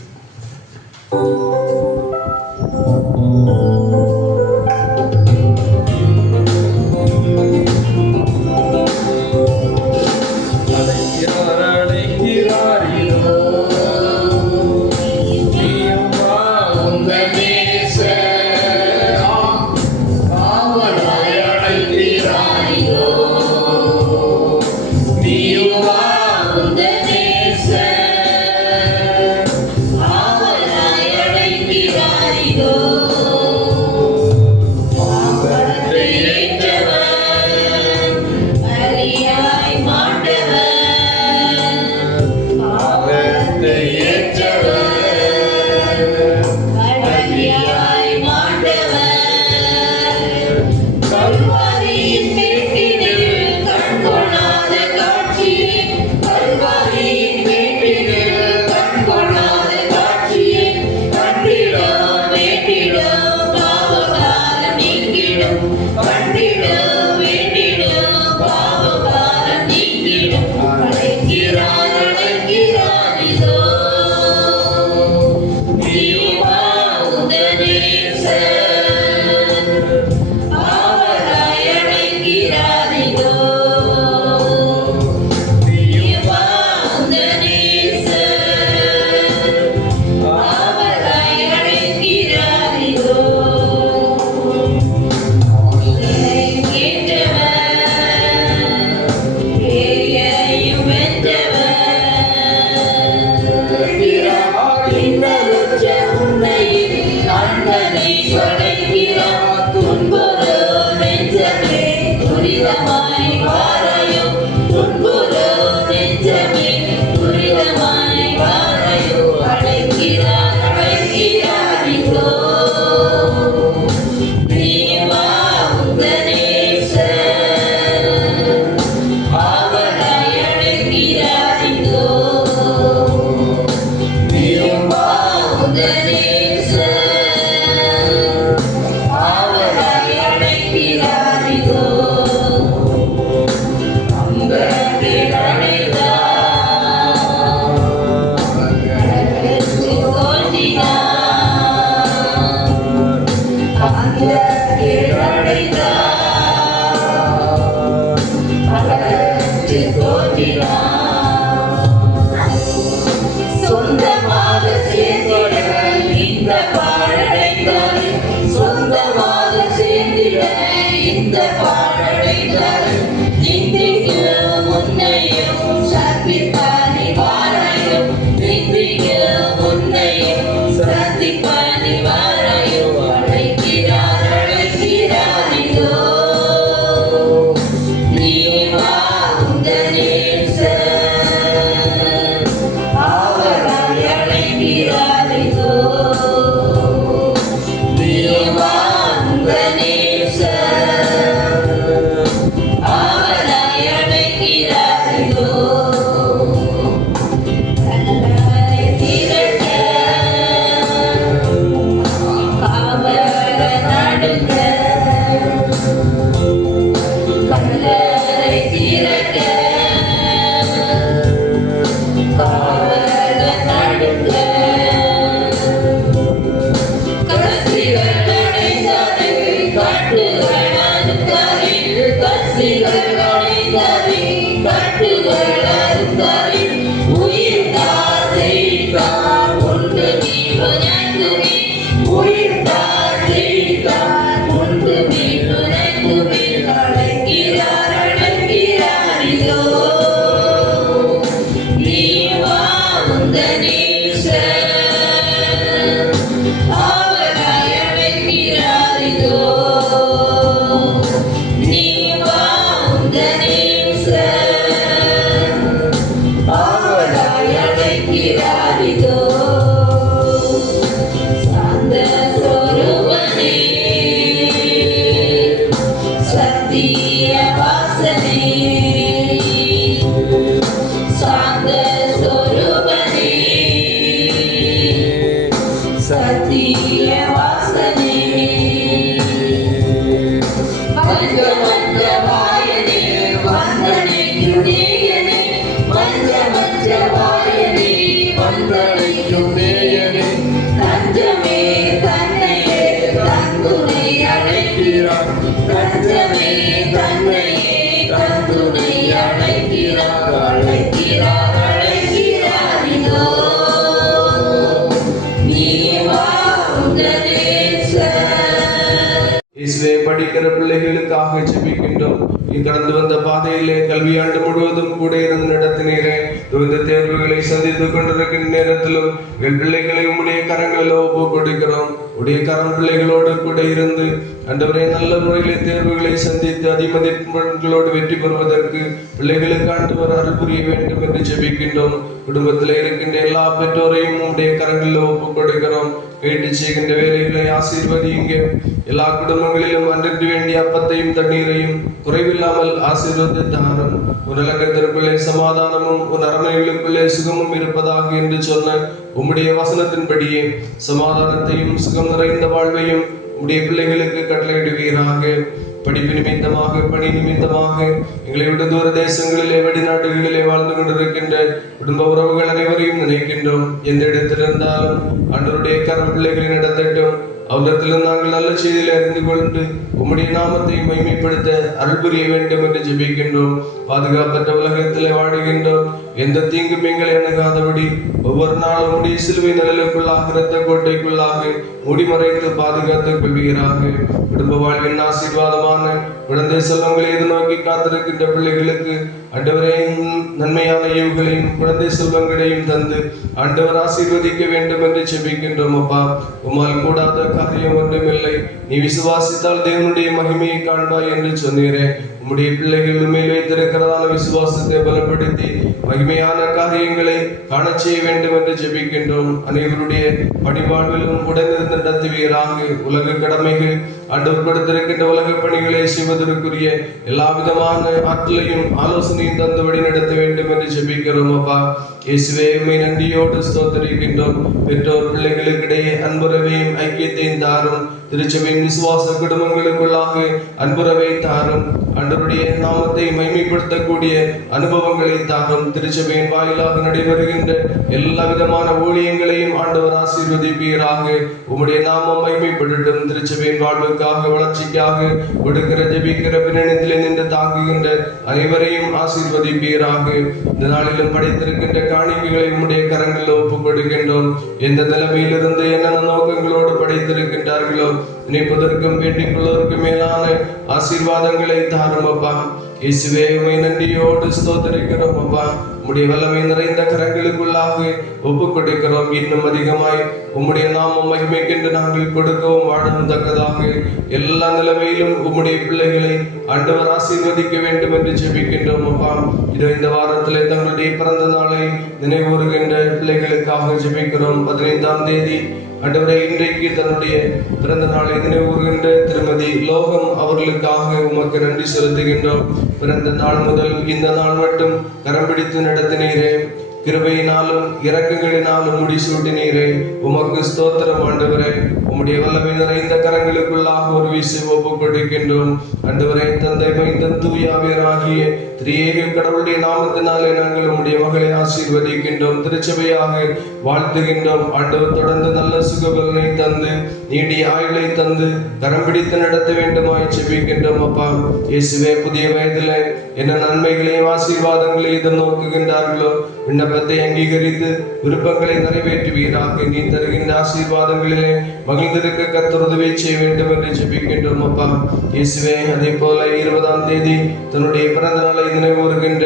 Santa Sorubani படிக்கிற பிள்ளைகளுக்காக ஜெபிக்கின்றோம். நீ கடந்து வந்த பாதையிலே கல்வியாண்டு முழுவதும் கூட இருந்து நடத்தினீரே. இந்த தேர்வுகளை சந்தித்துக் கொண்டிருக்கின்ற நேரத்திலும் எங்கள் பிள்ளைகளை உம்முடைய கரங்களில் ஒப்பு கொடுக்கிறோம். உடைய கரம் பிள்ளைகளோடு கூட இருந்து ஆண்டவரே நல்ல முறையிலே தேர்வுகளை சந்தித்து அதிமதிப்பெண்களோடு வெற்றி பெறுவதற்கு பிள்ளைகளுக்கு ஆண்டவர் அருள் புரிய வேண்டும் என்று ஜெபிக்கின்றோம். குடும்பத்தில் இருக்கின்ற எல்லா பெற்றோரையும் உடைய கரங்களில் ஒப்பு கொடுக்கிறோம். கேட்டு செய்கின்ற வேலைகளை ஆசீர்வதியுங்க. எல்லா குடும்பங்களிலும் அன்றைக்கு வேண்டிய அப்பத்தையும் தண்ணீரையும் குறைவில்லாமல் ஆசீர்வதித்தாரும். ஒரு உலகத்திற்குள்ளே சமாதானமும் ஒரு அரண்மனைகளுக்குள்ளே சுகமும் இருப்பதாக என்று சொன்ன உம்முடைய வசனத்தின்படியே சமாதானத்தையும் சுகம் நிறைந்த வாழ்வையும் உடைய பிள்ளைகளுக்கு கட்டளையிடுவீராக. படிப்பு நிமித்தமாக பணி நிமித்தமாக எங்களை விட்டு தூர தேசங்களிலே வெளிநாடுகளிலே வாழ்ந்து கொண்டிருக்கின்ற குடும்ப உறவுகள் அனைவரையும் நினைக்கின்றோம். எந்த இடத்திலிருந்தாலும் ஆண்டவருடைய கரம் பிள்ளைகளை நடத்தட்டும். அவரிடத்திலும் நாங்கள் நல்ல செய்தியை அறிந்து கொண்டு உம்முடைய நாமத்தை மகிமைப்படுத்த அருள் புரிய வேண்டும் என்று ஜெபிக்கின்றோம். பாதுகாப்பற்ற உலகத்திலே வாடுகின்றோம். எந்த தீங்கும் எங்களை அணுகாதபடி ஒவ்வொரு நாளும் உடைய சிலுவை நிழலுக்குள்ளாக இரத்த கோட்டைக்குள்ளாக முடிமறைத்து பாதுகாத்துக் கொள்வீராக. குடும்ப வாழ்வின் ஆசீர்வாதமான குழந்தை செல்வங்களை எதிர்நோக்கி காத்திருக்கின்ற பிள்ளைகளுக்கு ஆண்டவரே நன்மையான ஈவுகளையும் குழந்தை செல்வங்களையும் தந்து ஆண்டவர் ஆசீர்வதிக்க வேண்டும் என்று ஜெபிக்கின்றோம். அப்பா, உம்மால் கூடாத காரியம் ஒன்றுமில்லை. நீ விசுவாசித்தால் தேவனுடைய மகிமையை காண்பாய் என்று சொன்னீரே. உம்முடைய பிள்ளைகள் மேல் வைத்திருக்கிறதான விசுவாசத்தை பலப்படுத்தி மகிமையான காரியங்களை காண செய்ய வேண்டும் என்று ஜெபிக்கின்றோம். அனைவருடைய பணிவாழ்விலும் உடனிருந்து நடத்துவீராக. உலக கடமைகள் ஆண்டவர் கொடுத்திருக்கின்ற உலக பணிகளை செய்வதற்குரிய எல்லா விதமான ஆற்றலையும் ஆலோசனையும் தந்தபடி நடத்த வேண்டும் என்று ஜெபிக்கிறோம். அப்பா, இயேசுவே உம்மை நன்றியோடு ஸ்தோத்திரிக்கின்றோம். பெற்றோர் பிள்ளைகளுக்கிடையே அன்புறவையும் ஐக்கியத்தையும் தாரும். திருச்சபையின் விசுவாச குடும்பங்களுக்குள்ளாக அன்புறவை தாரும். ஆண்டவருடைய நாமத்தை மகிமைப்படுத்தக்கூடிய அனுபவங்களை தாரும். திருச்சபையின் வாயிலாக நடைபெறுகின்ற எல்லா விதமான ஊழியங்களையும் ஆண்டவர் ஆசீர்வதிப்பீராக. உம்முடைய நாமம் மகிமைப்படட்டும். திருச்சபையின் வாழ்வுக்காக வளர்ச்சிக்காக கொடுக்கிற ஜெபிக்கிற பின்னணியில் நின்று தாங்குகின்ற அனைவரையும் ஆசீர்வதிப்பீராக. இந்த நாளிலும் படைத்திருக்கின்ற காணிக்கைகளை உம்முடைய கரங்களில் ஒப்புக் கொடுக்கின்றோம். எந்த நிலைமையிலிருந்து என்னென்ன நோக்கங்களோடு படைத்திருக்கின்றார்களோ நினைப்பதற்கும் வேண்டிக் கொள்வதற்கும் மேலான ஆசீர்வாதங்களை தாரும். அப்பா, இயேசுவே உம்மை நன்றியோடு ஸ்தோத்திரிக்கிறோம். அப்பா, உம்முடைய வல்லமை நிறைந்த கரங்களுக்குள்ளாக ஒப்புக் கொடுக்கிறோம். இன்னும் அதிகமாய் உம்முடைய நாமம் மகிமைக்கென்று நாங்கள் கொடுக்கவும் வாழவும் தக்கதாக எல்லா நிலைமையிலும் உம்முடைய பிள்ளைகளை ஆண்டவர் ஆசீர்வதிக்க வேண்டும் என்று ஜெபிக்கின்றோம். அப்பா, இதோ இந்த வாரத்திலே தங்களுடைய பிறந்த நாளை நினைவுறுகின்ற பிள்ளைகளுக்காக ஜெபிக்கிறோம். 15ஆம் தேதி ஆண்டவரே, இன்றைக்கு தன்னுடைய பிறந்த நாளை நினைவுறுகின்ற திருமதி லோகம் அவர்களுக்காக உமக்கு நன்றி செலுத்துகின்றோம். பிறந்த நாள் முதல் இந்த நாள் மட்டும் கரம் பிடித்து நடத்தினீரே. கிருபையினாலும் இரக்கங்களினாலும் முடிசூட்டினீரே. உமக்கு ஸ்தோத்திரம் ஆண்டவரே. உம்முடைய வல்லமை நிறைந்த கரங்களுக்குள்ளாக ஒரு வீசி ஒப்புக் கொடுக்கின்றோம். ஆண்டவரே, தந்தை மைந்தன் தூயாவியராகிய திரியேக கடவுளுடைய நாமத்தினாலே நாங்கள் உம்முடைய மகளை ஆசீர்வதிக்கின்றோம். திருச்சபையாக வாழ்த்துகின்றோம். ஆண்டவர் தொடர்ந்து நல்ல சுகபலனை தந்து நீடிய ஆயுளை தந்து கரம் பிடித்து நடத்த வேண்டுமாய் ஜெபிக்கின்றோம். அப்பா, இயேசுவே புதிய வயதில் என்ன நன்மைகளையும் ஆசீர்வாதங்களையும் எதிர்நோக்குகின்றார்களோ விண்ணப்பத்தை அங்கீகரித்து விருப்பங்களை நிறைவேற்றுவீராக. நீ தருகின்ற ஆசீர்வாதங்களிலே மகிழ்ந்திருக்க கர்த்தர் உதவி செய்ய வேண்டும் என்று ஜெபிக்கின்றோம். அப்பா, இயேசுவே அதே போல 20ஆம் தேதி தன்னுடைய பிறந்த நாளை நினைவுறுகின்ற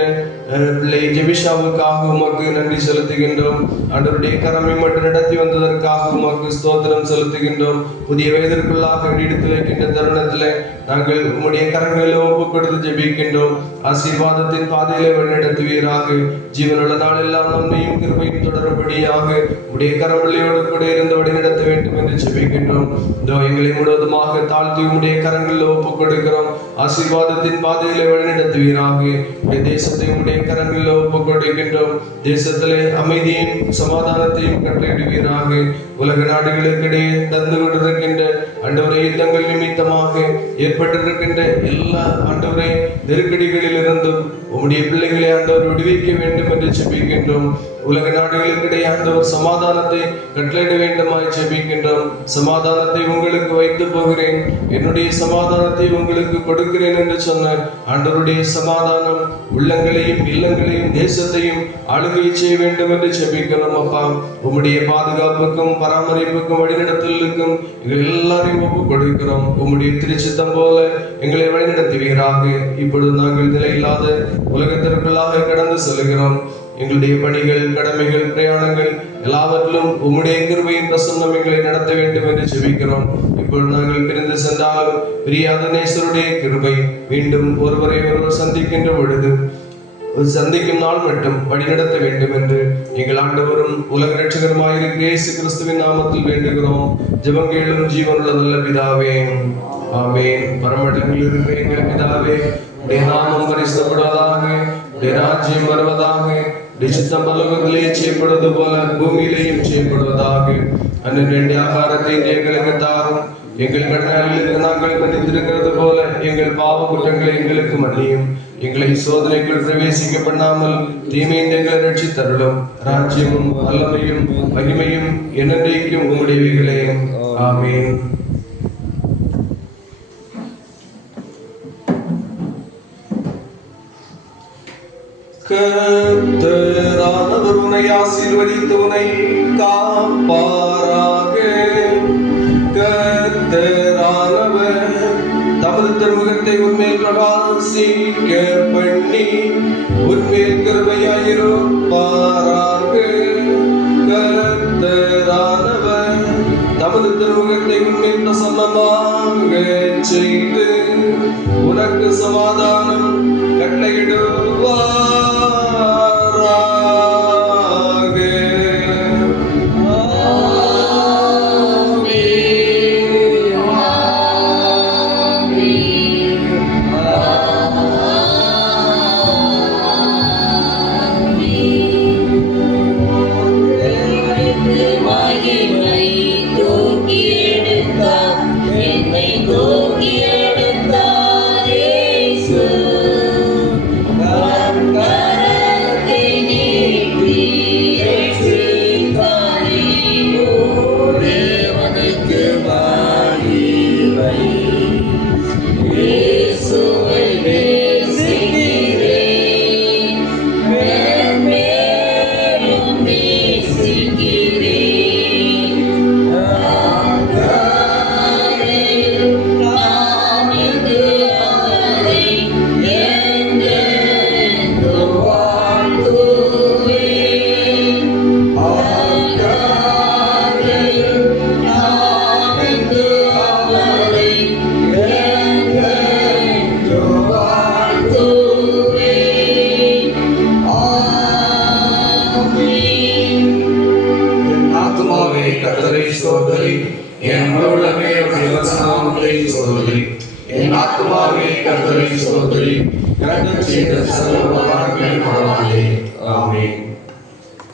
பிள்ளை ஜெபிஷாவுக்காக உமக்கு நன்றி செலுத்துகின்றோம். ஆண்டவருடைய கரமை மட்டும் நடத்தி வந்ததற்காக உமக்கு ஸ்தோத்திரம் செலுத்துகின்றோம். புதிய வயதிற்குள்ளாக நீடித்து வைக்கின்ற தருணத்தில் நாங்கள் உம்முடைய கரங்களில் ஒப்புக் கொடுத்து ஜெபிக்கின்றோம். ஆசீர்வாதத்தின் பாதையிலே வழிநடத்துவீராக. ஜீவனுள்ள நாளெல்லாம் நன்மையும் கிருபையும் தொடரும்படியாக உடைய கரவழியோடு கூட இருந்து வழிநடத்த வேண்டும் என்று ஜெபிக்கின்றோம். இதோ எங்களை முழுவதுமாக தாழ்த்தி உம்முடைய கரங்களில் ஒப்புக் கொடுக்கிறோம். ஆசீர்வாதத்தின் பாதையிலே வழிநடத்துவீராக. தேசத்தை உம்முடைய கரங்களில் ஒப்புக் கொடுக்கின்றோம். தேசத்திலே அமைதியையும் சமாதானத்தையும் கட்டளையிடுவீராக. உலக நாடுகளுக்கிடையே நடந்து கொண்டிருக்கின்ற ஆண்டவரே யுத்தங்கள் நிமித்தமாக ஏற்பட்டிருக்கின்ற எல்லா ஆண்டவரே நெருக்கடிகளில் இருந்தும் உம்முடைய பிள்ளைகளை ஆண்டவர் விடுவிக்க வேண்டும் என்று ஜெபிக்கின்றோம். உலக நாடுகளுக்கிடையே ஆண்டவர் சமாதானத்தை கட்டளையிட வேண்டுமாய் ஜெபிக்கின்றோம். சமாதானத்தை உங்களுக்கு வைத்து போகிறேன், என்னுடைய சமாதானத்தை உங்களுக்கு கொடுக்கிறேன் என்று சொன்ன ஆண்டவருடைய சமாதானம் உள்ளங்களையும் இல்லங்களையும் தேசத்தையும் ஆளுகை செய்ய வேண்டும் என்று ஜெபிக்கிறோம். அப்பா, உம்முடைய பாதுகாப்புக்கும் பராமரிப்புக்கும் வழிநடத்தலுக்கும் எங்கள் எல்லாரையும் ஒப்புக் கொடுக்கிறோம். உம்முடைய திருச்சித்தம் போல எங்களை வழிநடத்துவீராக. இப்பொழுது நாங்கள் நிலையில்லாத உலகத்திற்குள்ளாக கடந்து செல்கிறோம். எங்களுடைய பணிகள், கடமைகள், பிரயாணங்கள் எல்லாவற்றிலும் உம்முடைய கிருபையின் பிரசன்னம் எங்களை நடத்த வேண்டும் என்று ஜெபிக்கிறோம். இப்பொழுது நாங்கள் பிரிந்து சென்றாலும் பிரியாத நேசருடைய கிருபை மீண்டும் ஒருவரை ஒருவர் சந்திக்கின்ற பொழுது சந்திக்கும் நாள் மட்டும் வழிநடத்த வேண்டும் என்று எங்கள் ஆண்டவரும் உலக ரட்சகருமாயிருக்கிற இயேசு கிறிஸ்துவின் நாமத்தில் வேண்டுகிறோம். ஜெபம் கேளும் ஜீவனுள்ள நல்ல பிதாவே, ஆமென். பரமண்டலங்களில் இருக்கிற எங்கள் பிதாவே, உடைய நாமம் பரிசுத்தப்படுவதாக, உடைய ராஜ்யம் வருவதாக, உடைய சித்தம் பரலோகத்திலே செய்யப்படுவது போல பூமியிலேயும் செய்யப்படுவதாக. அன்றைய ஆகாரத்தை எங்களுக்கு தாரும், எங்கள் கடனாளிகளுக்கு நாங்கள் மன்னித்திருக்கிறது போல எங்கள் பாவ குற்றங்களை எங்களுக்கு மன்னியும். எங்களை சோதனைக்குள் பிரவேசிக்க பண்ணாமல் தீமையை எங்களை ரட்சித்தருளும். ராஜ்யமும் வல்லமையும் மகிமையும் என்னென்றைக்கும் உம்முடையவைகளே. ஆமென். கர்த்தரானவர் உன்னை ஆசீர்வதித்து உன்னை காப்பாராக. கர்த்தரானவர் தமது திருமுகத்தை உன்மேல் பிரகாசிக்க பண்ணி உன்மேல் கிருபையாயிருப்பாராக. கர்த்தரானவர் தமது திருமுகத்தை உன்மேல் பிரசன்னமாக செய்து உனக்கு சமாதானம் கட்டளையிடுவார்.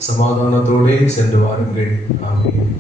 சமாதானத்தோடே சென்று வாருங்கள். ஆமென்.